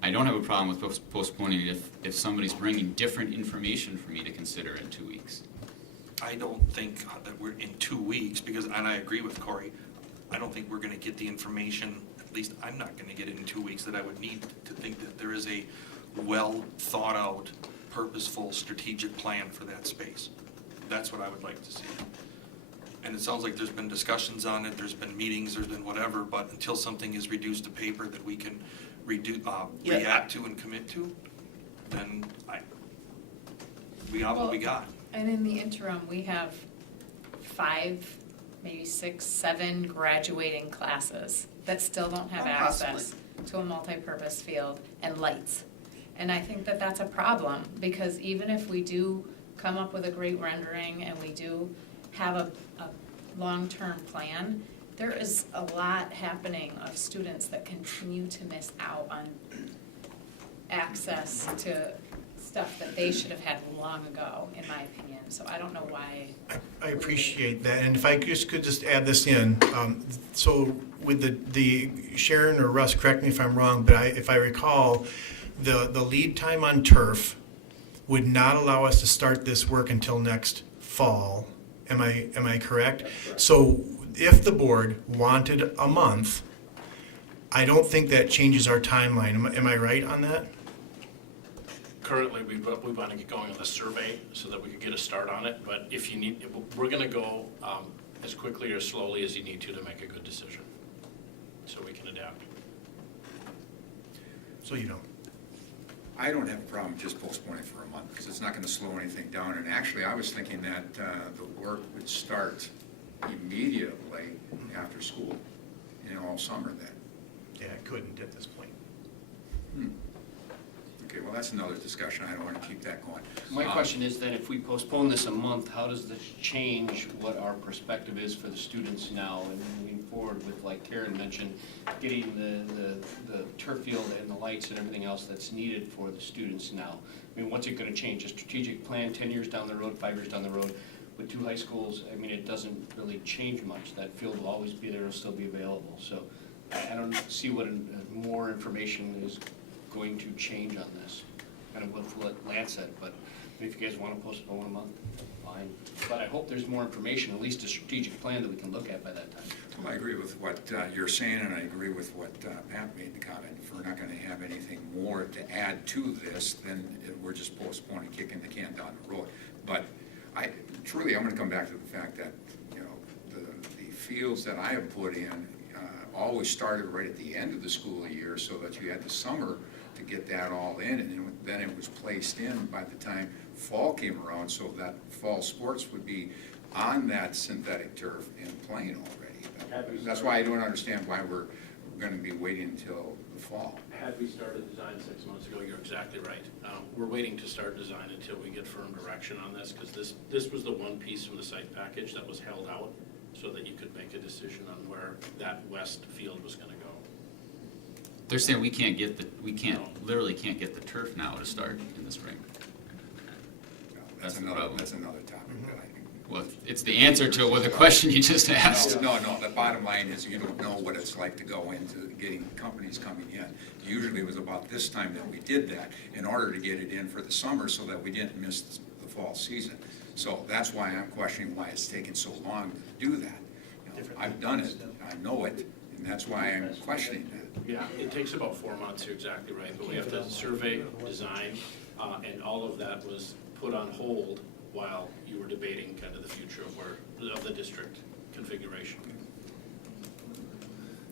I don't have a problem with postponing it if somebody's bringing different information for me to consider in 2 weeks. I don't think that we're in 2 weeks, and I agree with Corey, I don't think we're gonna get the information, at least I'm not gonna get it in 2 weeks, that I would need to think that there is a well-thought-out, purposeful, strategic plan for that space. That's what I would like to see. And it sounds like there's been discussions on it, there's been meetings, there's been whatever, but until something is reduced to paper that we can react to and commit to, then we got what we got. And in the interim, we have 5, maybe 6, 7 graduating classes that still don't have access to a multipurpose field and lights. And I think that that's a problem, because even if we do come up with a great rendering and we do have a long-term plan, there is a lot happening of students that continue to miss out on access to stuff that they should have had long ago, in my opinion. So I don't know why. I appreciate that, and if I could just add this in, so with the Sharon or Russ, correct me if I'm wrong, but if I recall, the lead time on turf would not allow us to start this work until next fall. Am I correct? So if the board wanted a month, I don't think that changes our timeline. Am I right on that? Currently, we want to get going on the survey so that we could get a start on it, but if you need, we're going to go as quickly or slowly as you need to make a good decision, so we can adapt. So you know. I don't have a problem just postponing for a month, because it's not going to slow anything down. And actually, I was thinking that the work would start immediately after school, all summer then. Yeah, I couldn't at this point. Okay, well, that's another discussion. I don't want to keep that going. My question is then, if we postpone this a month, how does this change what our perspective is for the students now and moving forward with, like Karen mentioned, getting the turf field and the lights and everything else that's needed for the students now? I mean, what's it gonna change? A strategic plan 10 years down the road, 5 years down the road? With 2 high schools, I mean, it doesn't really change much. That field will always be there, it'll still be available. So I don't see what more information is going to change on this. Kind of what Lance said, but if you guys want to postpone a month, fine. But I hope there's more information, at least a strategic plan that we can look at by that time. Well, I agree with what you're saying, and I agree with what Pat made the comment. If we're not going to have anything more to add to this, then we're just postponing, kicking the can down the road. But I'm going to come back to the fact that, the fields that I have put in always started right at the end of the school year, so that you had the summer to get that all in, and then it was placed in by the time fall came around, so that fall sports would be on that synthetic turf and playing already. That's why I don't understand why we're going to be waiting until the fall. Had we started design 6 months ago, you're exactly right. We're waiting to start design until we get firm direction on this, because this was the one piece from the site package that was held out so that you could make a decision on where that west field was going to go. They're saying we literally can't get the turf now to start in the spring. That's the another problem. topic that I think. Well, it's the answer to the question you just asked. No, the bottom line is you don't know what it's like to go into getting companies coming in. Usually it was about this time that we did that in order to get it in for the summer so that we didn't miss the fall season. So that's why I'm questioning why it's taken so long to do that. I've done it, I know it, and that's why I'm questioning that. Yeah, it takes about 4 months, you're exactly right, but we have to survey, design, and all of that was put on hold while you were debating kind of the future of the district configuration.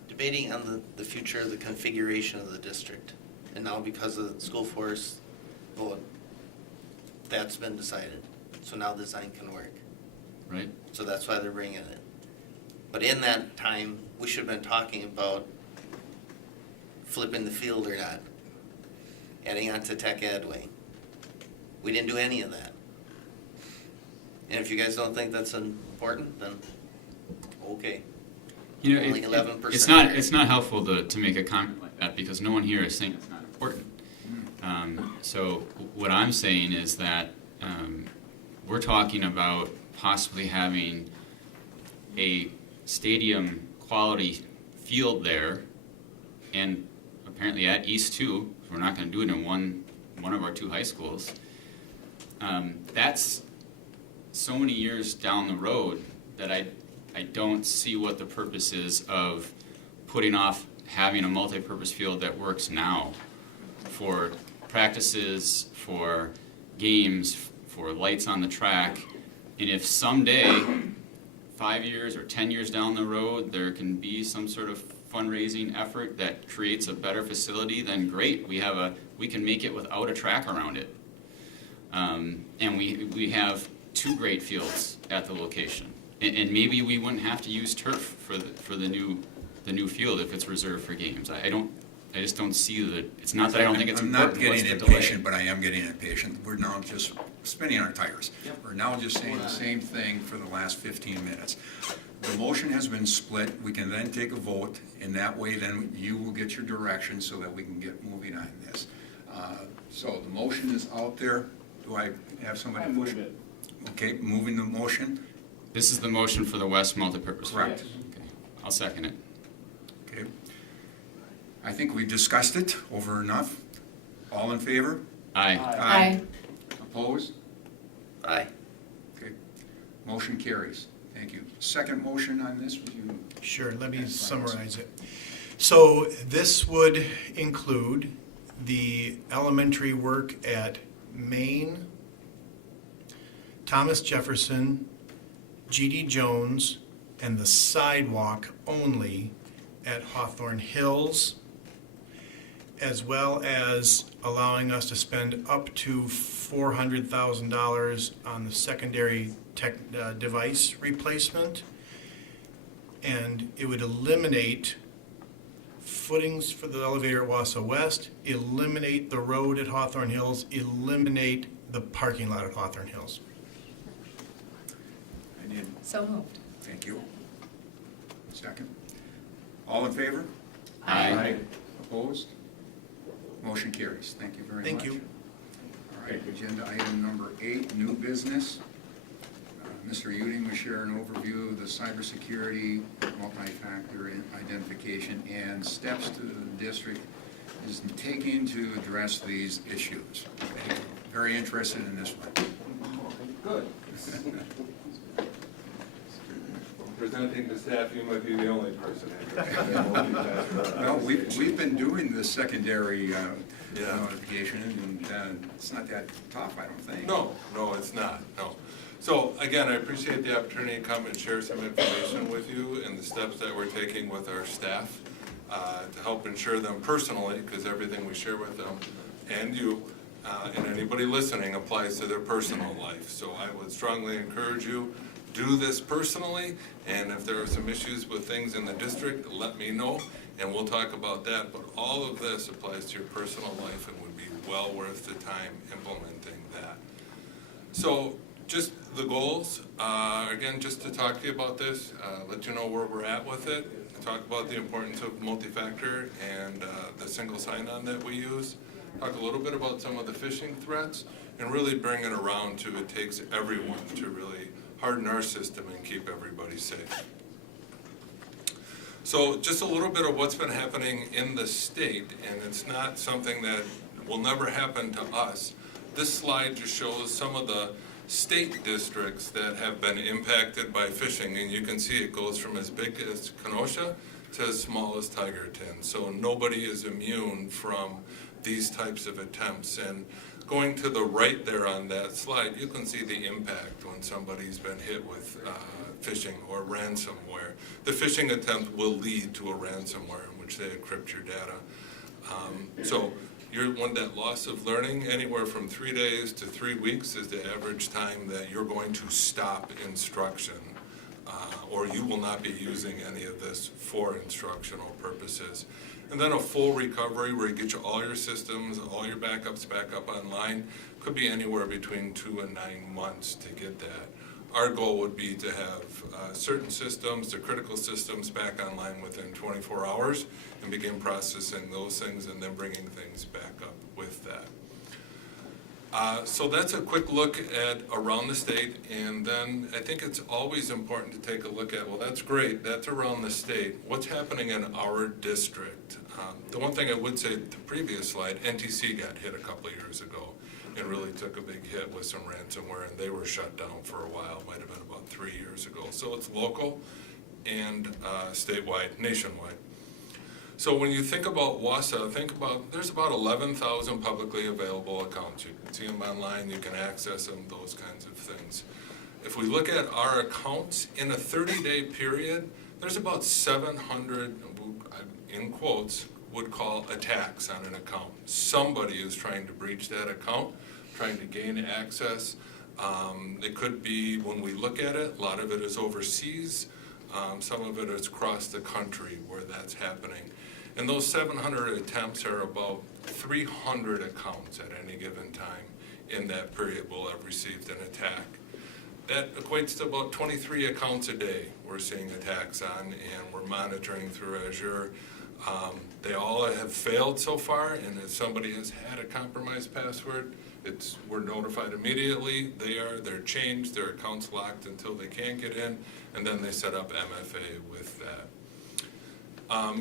Debating on the future of the configuration of the district. And now because of the school force vote, that's been decided. So now design can work. Right. So that's why they're bringing it. But in that time, we should have been talking about flipping the field or not, adding on to Tech Ed Way. We didn't do any of that. And if you guys don't think that's important, then okay. Only 11%. It's not helpful to make a comment like that, because no one here is saying it's not important. So what I'm saying is that we're talking about possibly having a stadium quality field there, and apparently at East too. We're not going to do it in one of our 2 high schools. That's so many years down the road that I don't see what the purpose is of putting off having a multi-purpose field that works now for practices, for games, for lights on the track. And if someday, 5 years or 10 years down the road, there can be some sort of fundraising effort that creates a better facility, then great. We can make it without a track around it. And we have 2 great fields at the location. And maybe we wouldn't have to use turf for the new field if it's reserved for games. I don't I just don't see that, it's not that I don't think it's I'm not important, what's getting the delay? impatient, but I am getting impatient. We're now just spinning our tires. We're now just saying the same thing for the last 15 minutes. The motion has been split. We can then take a vote, and that way then you will get your direction so that we can get moving on this. So the motion is out there. Do I have somebody? I move it. Okay, moving the motion. This is the motion for the West multipurpose field. Correct. Okay, I'll second it. Okay. I think we discussed it over enough. All in favor? Aye. Aye. Opposed? Aye. Okay. Motion carries. Thank you. Second motion on this, would you? Sure, let me summarize it. So this would include the elementary work at Maine, Thomas Jefferson, G.D. Jones, and the sidewalk only at Hawthorne Hills, as well as allowing us to spend up to $400,000 on the secondary device replacement. And it would eliminate footings for the elevator at Wausau West, eliminate the road at Hawthorne Hills, eliminate the parking lot at Hawthorne Hills. I need, So moved. thank you. Second. All in favor? Aye. Opposed? Motion carries. Thank you very much. Thank you. All right, agenda item number 8, new business. Mr. Uding will share an overview of the cybersecurity, multi-factor identification, and steps to the district is taking to address these issues. Okay, very interested in this one. Good. Presenting to staff, you might be the only person. Well, we've been doing the secondary notification, and it's not that tough, I don't think. No, it's not, no. So, again, I appreciate the opportunity to come and share some information with you and the steps that we're taking with our staff to help ensure them personally, because everything we share with them and you and anybody listening applies to their personal life. So I would strongly encourage you, do this personally, and if there are some issues with things in the district, let me know, and we'll talk about that. But all of this applies to your personal life and would be well worth the time implementing that. So, just the goals, again, just to talk to you about this, let you know where we're at with it, talk about the importance of multi-factor and the single sign-on that we use, talk a little bit about some of the phishing threats, and really bring it around to it takes everyone to really harden our system and keep everybody safe. So just a little bit of what's been happening in the state, and it's not something that will never happen to us. This slide just shows some of the state districts that have been impacted by phishing, and you can see it goes from as big as Kenosha to as small as Tigerton. So nobody is immune from these types of attempts. And going to the right there on that slide, you can see the impact when somebody's been hit with phishing or ransomware. The phishing attempt will lead to a ransomware in which they encrypt your data. So that loss of learning, anywhere from 3 days to 3 weeks is the average time that you're going to stop instruction, or you will not be using any of this for instructional purposes. And then a full recovery where you get all your systems, all your backups back up online, could be anywhere between 2 and 9 months to get that. Our goal would be to have certain systems, the critical systems, back online within 24 hours and begin processing those things and then bringing things back up with that. So that's a quick look at around the state, and then I think it's always important to take a look at, well, that's great, that's around the state. What's happening in our district? The one thing I would say, the previous slide, NTC got hit a couple of years ago and really took a big hit with some ransomware, and they were shut down for a while, might have been about 3 years ago. So it's local and statewide, nationwide. So when you think about Wausau, there's about 11,000 publicly available accounts. You can see them online, you can access them, those kinds of things. If we look at our accounts in a 30-day period, there's about 700, in quotes, would call attacks on an account. Somebody is trying to breach that account, trying to gain access. It could be, when we look at it, a lot of it is overseas. Some of it is across the country where that's happening. And those 700 attempts are about 300 accounts at any given time in that period will have received an attack. That equates to about 23 accounts a day we're seeing attacks on, and we're monitoring through Azure. They all have failed so far, and if somebody has had a compromised password, we're notified immediately. They're changed, their account's locked until they can get in, and then they set up MFA with that.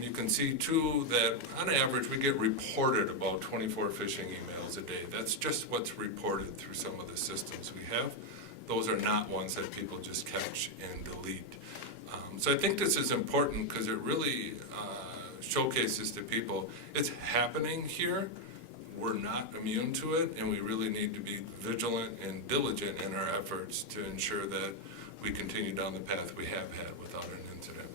You can see too that on average we get reported about 24 phishing emails a day. That's just what's reported through some of the systems we have. Those are not ones that people just catch and delete. So I think this is important because it really showcases to people it's happening here. We're not immune to it, and we really need to be vigilant and diligent in our efforts to ensure that we continue down the path we have had without an incident.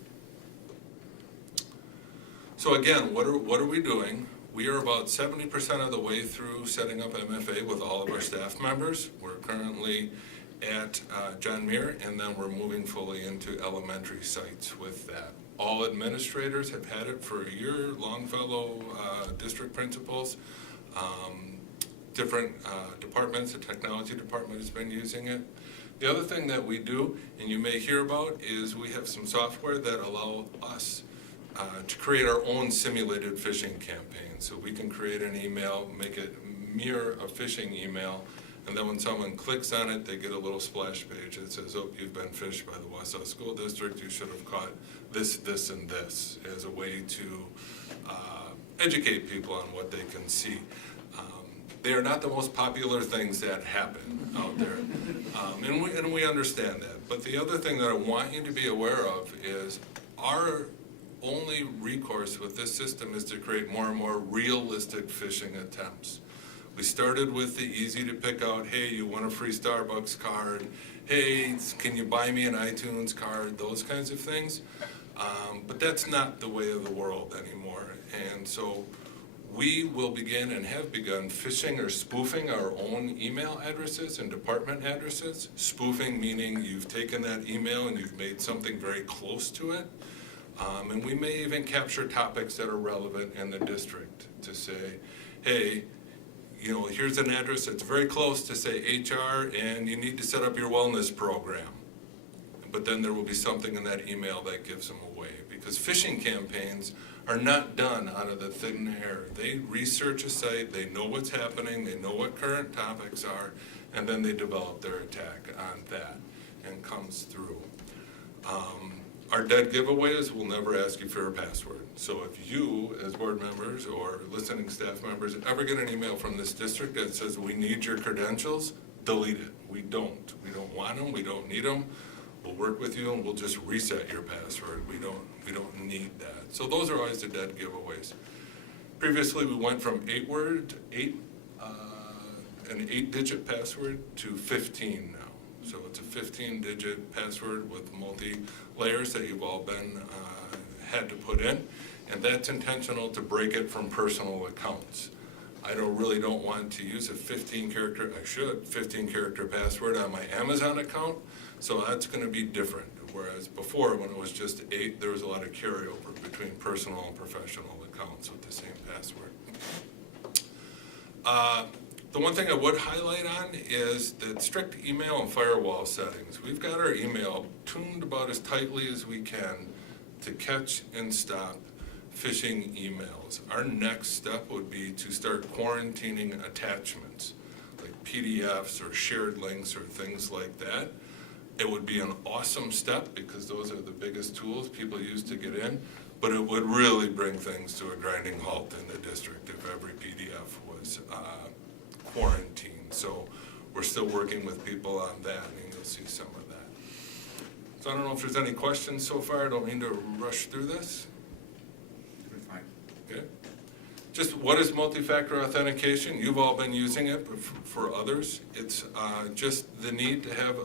So again, what are we doing? We are about 70% of the way through setting up MFA with all of our staff members. We're currently at John Muir, and then we're moving fully into elementary sites with that. All administrators have had it for a year, Longfellow district principals. Different departments, the technology department has been using it. The other thing that we do, and you may hear about, is we have some software that allow us to create our own simulated phishing campaign. So we can create an email, make it mirror a phishing email, and then when someone clicks on it, they get a little splash page that says, oh, you've been phished by the Wausau School District, you should have caught this, this, and this, as a way to educate people on what they can see. They are not the most popular things that happen out there, and we understand that. But the other thing that I want you to be aware of is our only recourse with this system is to create more and more realistic phishing attempts. We started with the easy to pick out, hey, you want a free Starbucks card, hey, can you buy me an iTunes card, those kinds of things. But that's not the way of the world anymore. And so we will begin and have begun phishing or spoofing our own email addresses and department addresses. Spoofing meaning you've taken that email and you've made something very close to it. And we may even capture topics that are relevant in the district to say, hey, you know, here's an address that's very close to, say, HR, and you need to set up your wellness program. But then there will be something in that email that gives them away. Because phishing campaigns are not done out of the thin air. They research a site, they know what's happening, they know what current topics are, and then they develop their attack on that and comes through. Our dead giveaways will never ask you for your password. So if you, as board members or listening staff members, ever get an email from this district that says we need your credentials, delete it. We don't. We don't want them. We don't need them. We'll work with you and we'll just reset your password. We don't need that. So those are always the dead giveaways. Previously, we went from an 8-digit password to 15 now. So it's a 15-digit password with multi-layers that you've all been had to put in, and that's intentional to break it from personal accounts. I really don't want to use a 15-character password on my Amazon account, so that's going to be different. Whereas before, when it was just 8, there was a lot of carryover between personal and professional accounts with the same password. The one thing I would highlight on is that strict email and firewall settings. We've got our email tuned about as tightly as we can to catch and stop phishing emails. Our next step would be to start quarantining attachments, like PDFs or shared links or things like that. It would be an awesome step because those are the biggest tools people use to get in, but it would really bring things to a grinding halt in the district if every PDF was quarantined. So we're still working with people on that, and you'll see some of that. So I don't know if there's any questions so far. I don't mean to rush through this. Fine. Okay. Just what is multi-factor authentication? You've all been using it, but for others, it's just the need to have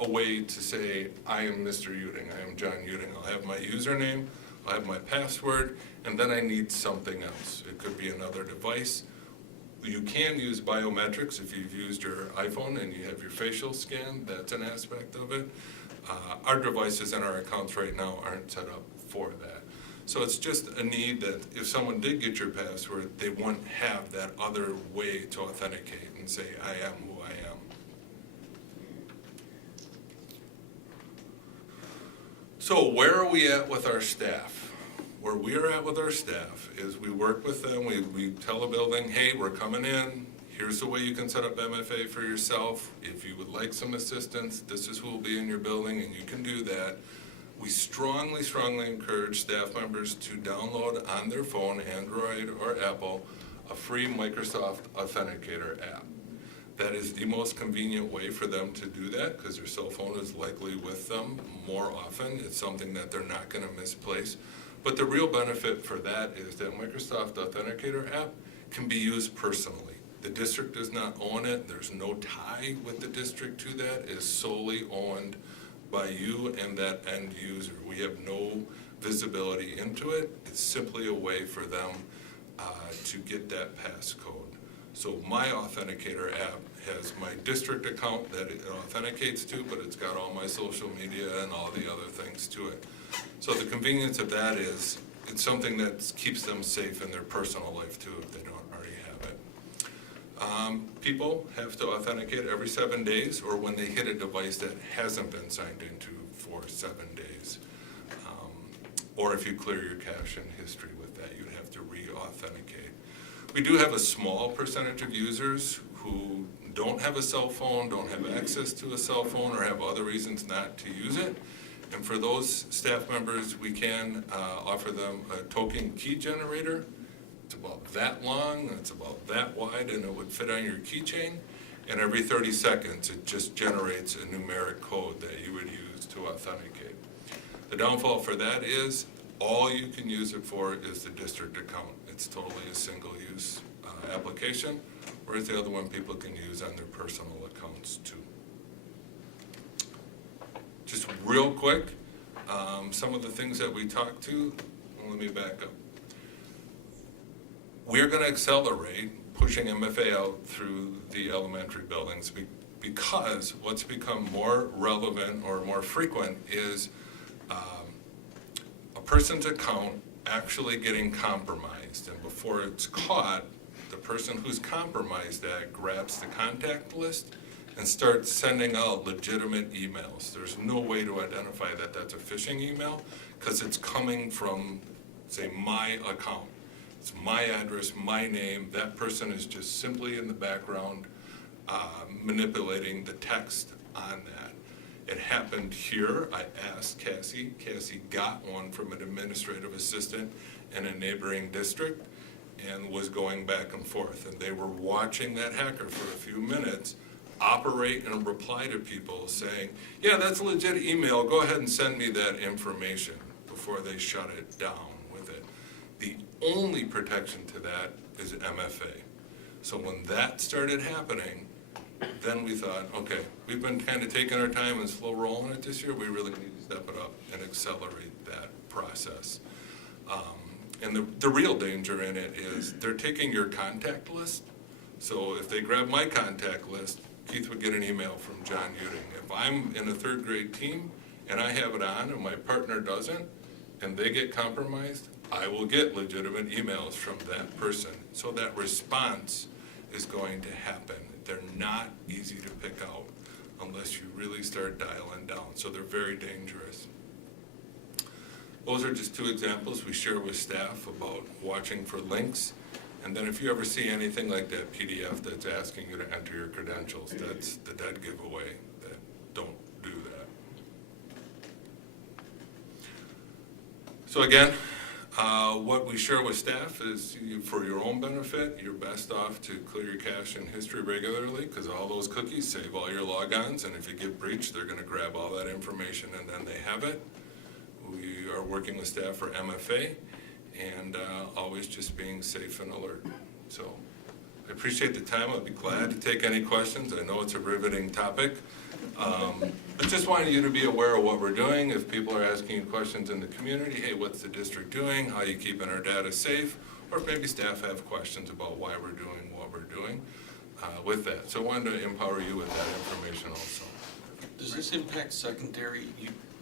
a way to say, I am Mr. Uding, I am John Uding. I'll have my username, I'll have my password, and then I need something else. It could be another device. You can use biometrics if you've used your iPhone and you have your facial scan. That's an aspect of it. Our devices and our accounts right now aren't set up for that. So it's just a need that if someone did get your password, they wouldn't have that other way to authenticate and say, I am who I am. So where are we at with our staff? Where we are at with our staff is we work with them, we tell the building, hey, we're coming in, here's the way you can set up MFA for yourself. If you would like some assistance, this is who will be in your building and you can do that. We strongly, strongly encourage staff members to download on their phone, Android or Apple, a free Microsoft Authenticator app. That is the most convenient way for them to do that because their cell phone is likely with them more often. It's something that they're not going to misplace. But the real benefit for that is that Microsoft Authenticator app can be used personally. The district does not own it. There's no tie with the district to that. It is solely owned by you and that end user. We have no visibility into it. It's simply a way for them to get that passcode. So my Authenticator app has my district account that it authenticates to, but it's got all my social media and all the other things to it. So the convenience of that is it's something that keeps them safe in their personal life too if they don't already have it. People have to authenticate every 7 days or when they hit a device that hasn't been signed into for 7 days. Or if you clear your cache and history with that, you'd have to re-authenticate. We do have a small percentage of users who don't have a cell phone, don't have access to a cell phone, or have other reasons not to use it. And for those staff members, we can offer them a token key generator. It's about that long, and it's about that wide, and it would fit on your keychain. And every 30 seconds, it just generates a numeric code that you would use to authenticate. The downfall for that is all you can use it for is the district account. It's totally a single-use application, whereas the other one people can use on their personal accounts too. Just real quick, some of the things that we talked to, let me back up. We're going to accelerate pushing MFA out through the elementary buildings because what's become more relevant or more frequent is a person's account actually getting compromised. And before it's caught, the person who's compromised that grabs the contact list and starts sending out legitimate emails. There's no way to identify that that's a phishing email because it's coming from, say, my account. It's my address, my name. That person is just simply in the background manipulating the text on that. It happened here. I asked Cassie. Cassie got one from an administrative assistant in a neighboring district and was going back and forth. And they were watching that hacker for a few minutes operate and reply to people saying, yeah, that's a legit email. Go ahead and send me that information before they shut it down with it. The only protection to that is MFA. So when that started happening, then we thought, okay, we've been kind of taking our time and slow rolling it this year. We really need to step it up and accelerate that process. And the real danger in it is they're taking your contact list. So if they grab my contact list, Keith would get an email from John Uding. If I'm in a third grade team and I have it on and my partner doesn't, and they get compromised, I will get legitimate emails from that person. So that response is going to happen. They're not easy to pick out unless you really start dialing down. So they're very dangerous. Those are just two examples we share with staff about watching for links. And then if you ever see anything like that PDF that's asking you to enter your credentials, that's the dead giveaway. That don't do that. So again, what we share with staff is for your own benefit, you're best off to clear your cache and history regularly because all those cookies save all your logons, and if you get breached, they're going to grab all that information and then they have it. We are working with staff for MFA and always just being safe and alert. So I appreciate the time. I'd be glad to take any questions. I know it's a riveting topic. I just wanted you to be aware of what we're doing. If people are asking you questions in the community, hey, what's the district doing? How are you keeping our data safe? Or if maybe staff have questions about why we're doing what we're doing with that. So I wanted to empower you with that information also. Does this impact secondary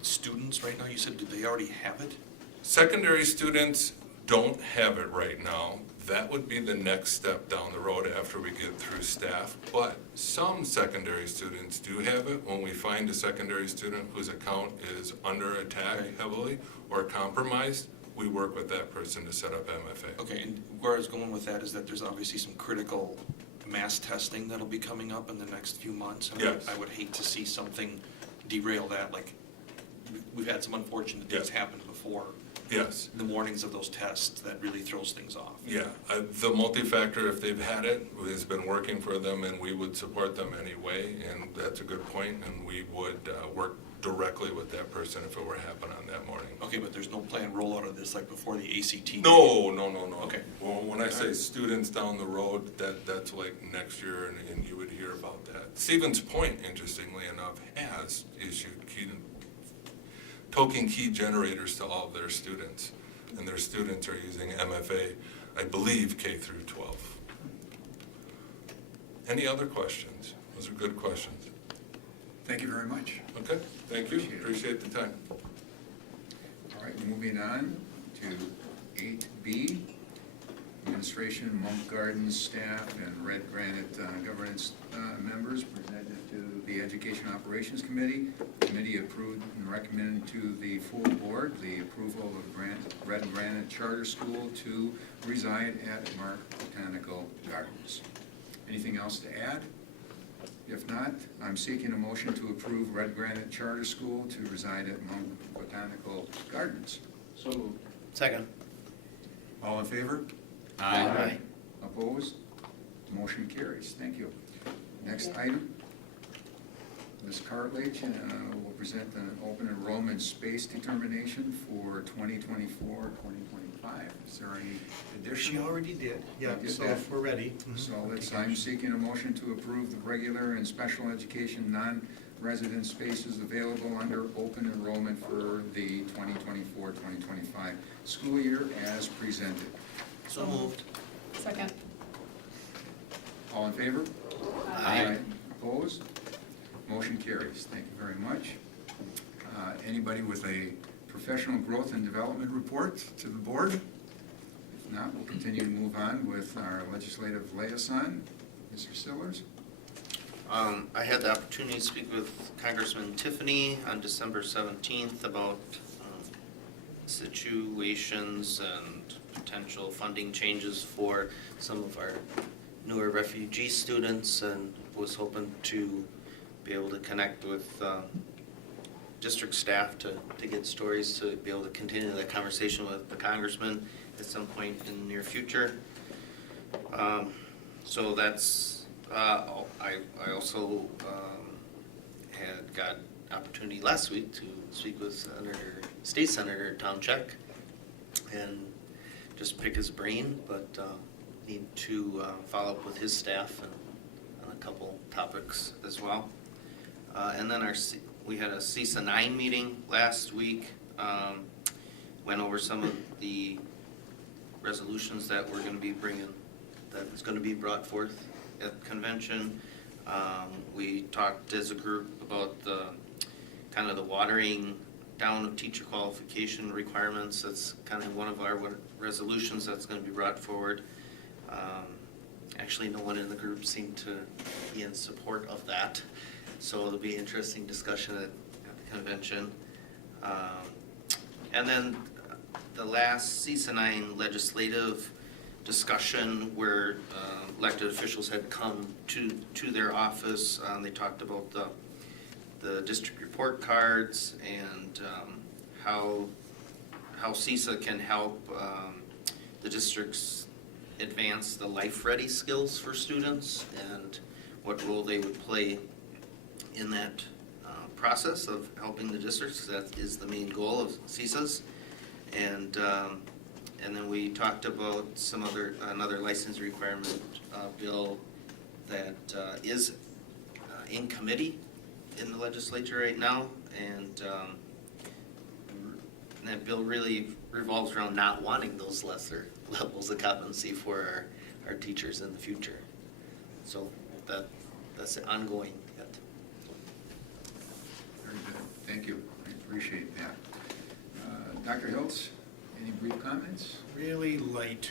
students right now? You said, do they already have it? Secondary students don't have it right now. That would be the next step down the road after we get through staff. But some secondary students do have it. When we find a secondary student whose account is under attack heavily or compromised, we work with that person to set up MFA. Okay, and where I was going with that is that there's obviously some critical mass testing that'll be coming up in the next few months. And Yes. I would hate to see something derail that, like, we've had some unfortunate things Yes. happen before. Yes. The mornings of those tests, that really throws things off. Yeah, the multi-factor, if they've had it, has been working for them, and we would support them anyway, and that's a good point, and we would work directly with that person if it were to happen on that morning. Okay, but there's no planned rollout of this like before the ACT? No. Okay. Well, when I say students down the road, that's like next year, and you would hear about that. Stevens Point, interestingly enough, has issued token key generators to all of their students, and their students are using MFA, I believe, K through 12. Any other questions? Those are good questions. Thank you very much. Okay, thank you, appreciate the time. All right, moving on to 8B, administration, Monk Gardens staff, and Red Granite governance members presented to the Education Operations Committee. Committee approved and recommended to the full board the approval of Red Granite Charter School to reside at Mark Botanical Gardens. Anything else to add? If not, I'm seeking a motion to approve Red Granite Charter School to reside at Mount Botanical Gardens. So moved. Second. All in favor? Aye. Opposed? Motion carries. Thank you. Next item, Ms. Cartledge will present an open enrollment space determination for 2024, 2025. Is there any She additional? already did, yeah, Did so that? if we're ready. So I'm seeking a motion to approve the regular and special education non-resident spaces available under open enrollment for the 2024, 2025 school year as presented. So moved. Second. All in favor? Aye. Opposed? Motion carries. Thank you very much. Anybody with a professional growth and development report to the board? If not, we'll continue to move on with our legislative liaison, Mr. Sillers. I had the opportunity to speak with Congressman Tiffany on December 17th about situations and potential funding changes for some of our newer refugee students, and was hoping to be able to connect with district staff to get stories, to be able to continue that conversation with the congressman at some point in the near future. So that's, I also had got opportunity last week to speak with State Senator Tom Check and just pick his brain, but need to follow up with his staff and on a couple topics as well. And then we had a CISA 9 meeting last week, went over some of the resolutions that we're going to be bringing, that's going to be brought forth at convention. We talked as a group about the kind of the watering down of teacher qualification requirements. That's kind of one of our resolutions that's going to be brought forward. Actually, no one in the group seemed to be in support of that, so it'll be an interesting discussion at the convention. And then the last CISA 9 legislative discussion where elected officials had come to their office. They talked about the district report cards and how CISA can help the districts advance the life-ready skills for students and what role they would play in that process of helping the districts. That is the main goal of CISA's. And then we talked about another license requirement bill that is in committee in the legislature right now, and that bill really revolves around not wanting those lesser levels of competency for our teachers in the future. So that's ongoing yet. Very good. Thank you. I appreciate that. Dr. Hiltz, brief comments? Really light.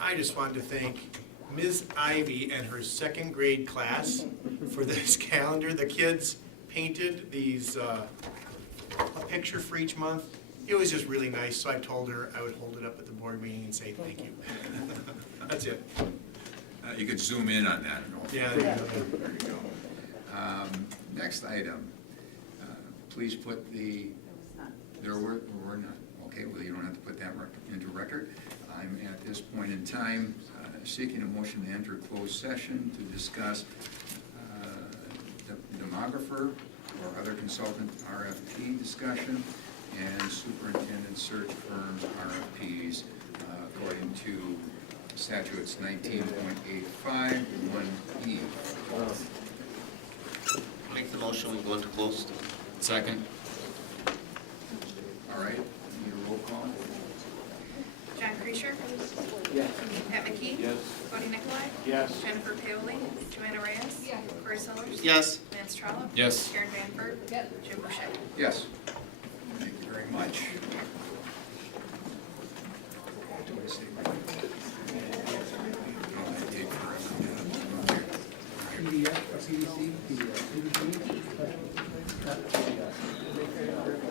I just wanted to thank Ms. Ivy and her second grade class for this calendar. The kids painted these, a picture for each month. It was just really nice, so I told her I would hold it up at the board meeting and say thank you. That's it. You could zoom in on that. Yeah. There you go. Next item, please put there were not, okay, well, you don't have to put that into record. I'm at this point in time seeking a motion to enter closed session to discuss demographer or other consultant RFP discussion and superintendent search firms RFPs according to statutes 19.85 1E. Make the motion, we go into closed. Second? All right, need a roll call? John Creasure. Yes. Pat McKee. Yes. Cody Nicolai. Yes. Jennifer Paoli. Joanna Reyes. Corey Sellers. Yes. Lance Trollope. Yes. Karen Vandenberg. Jim Boucher. Yes. Thank you very much.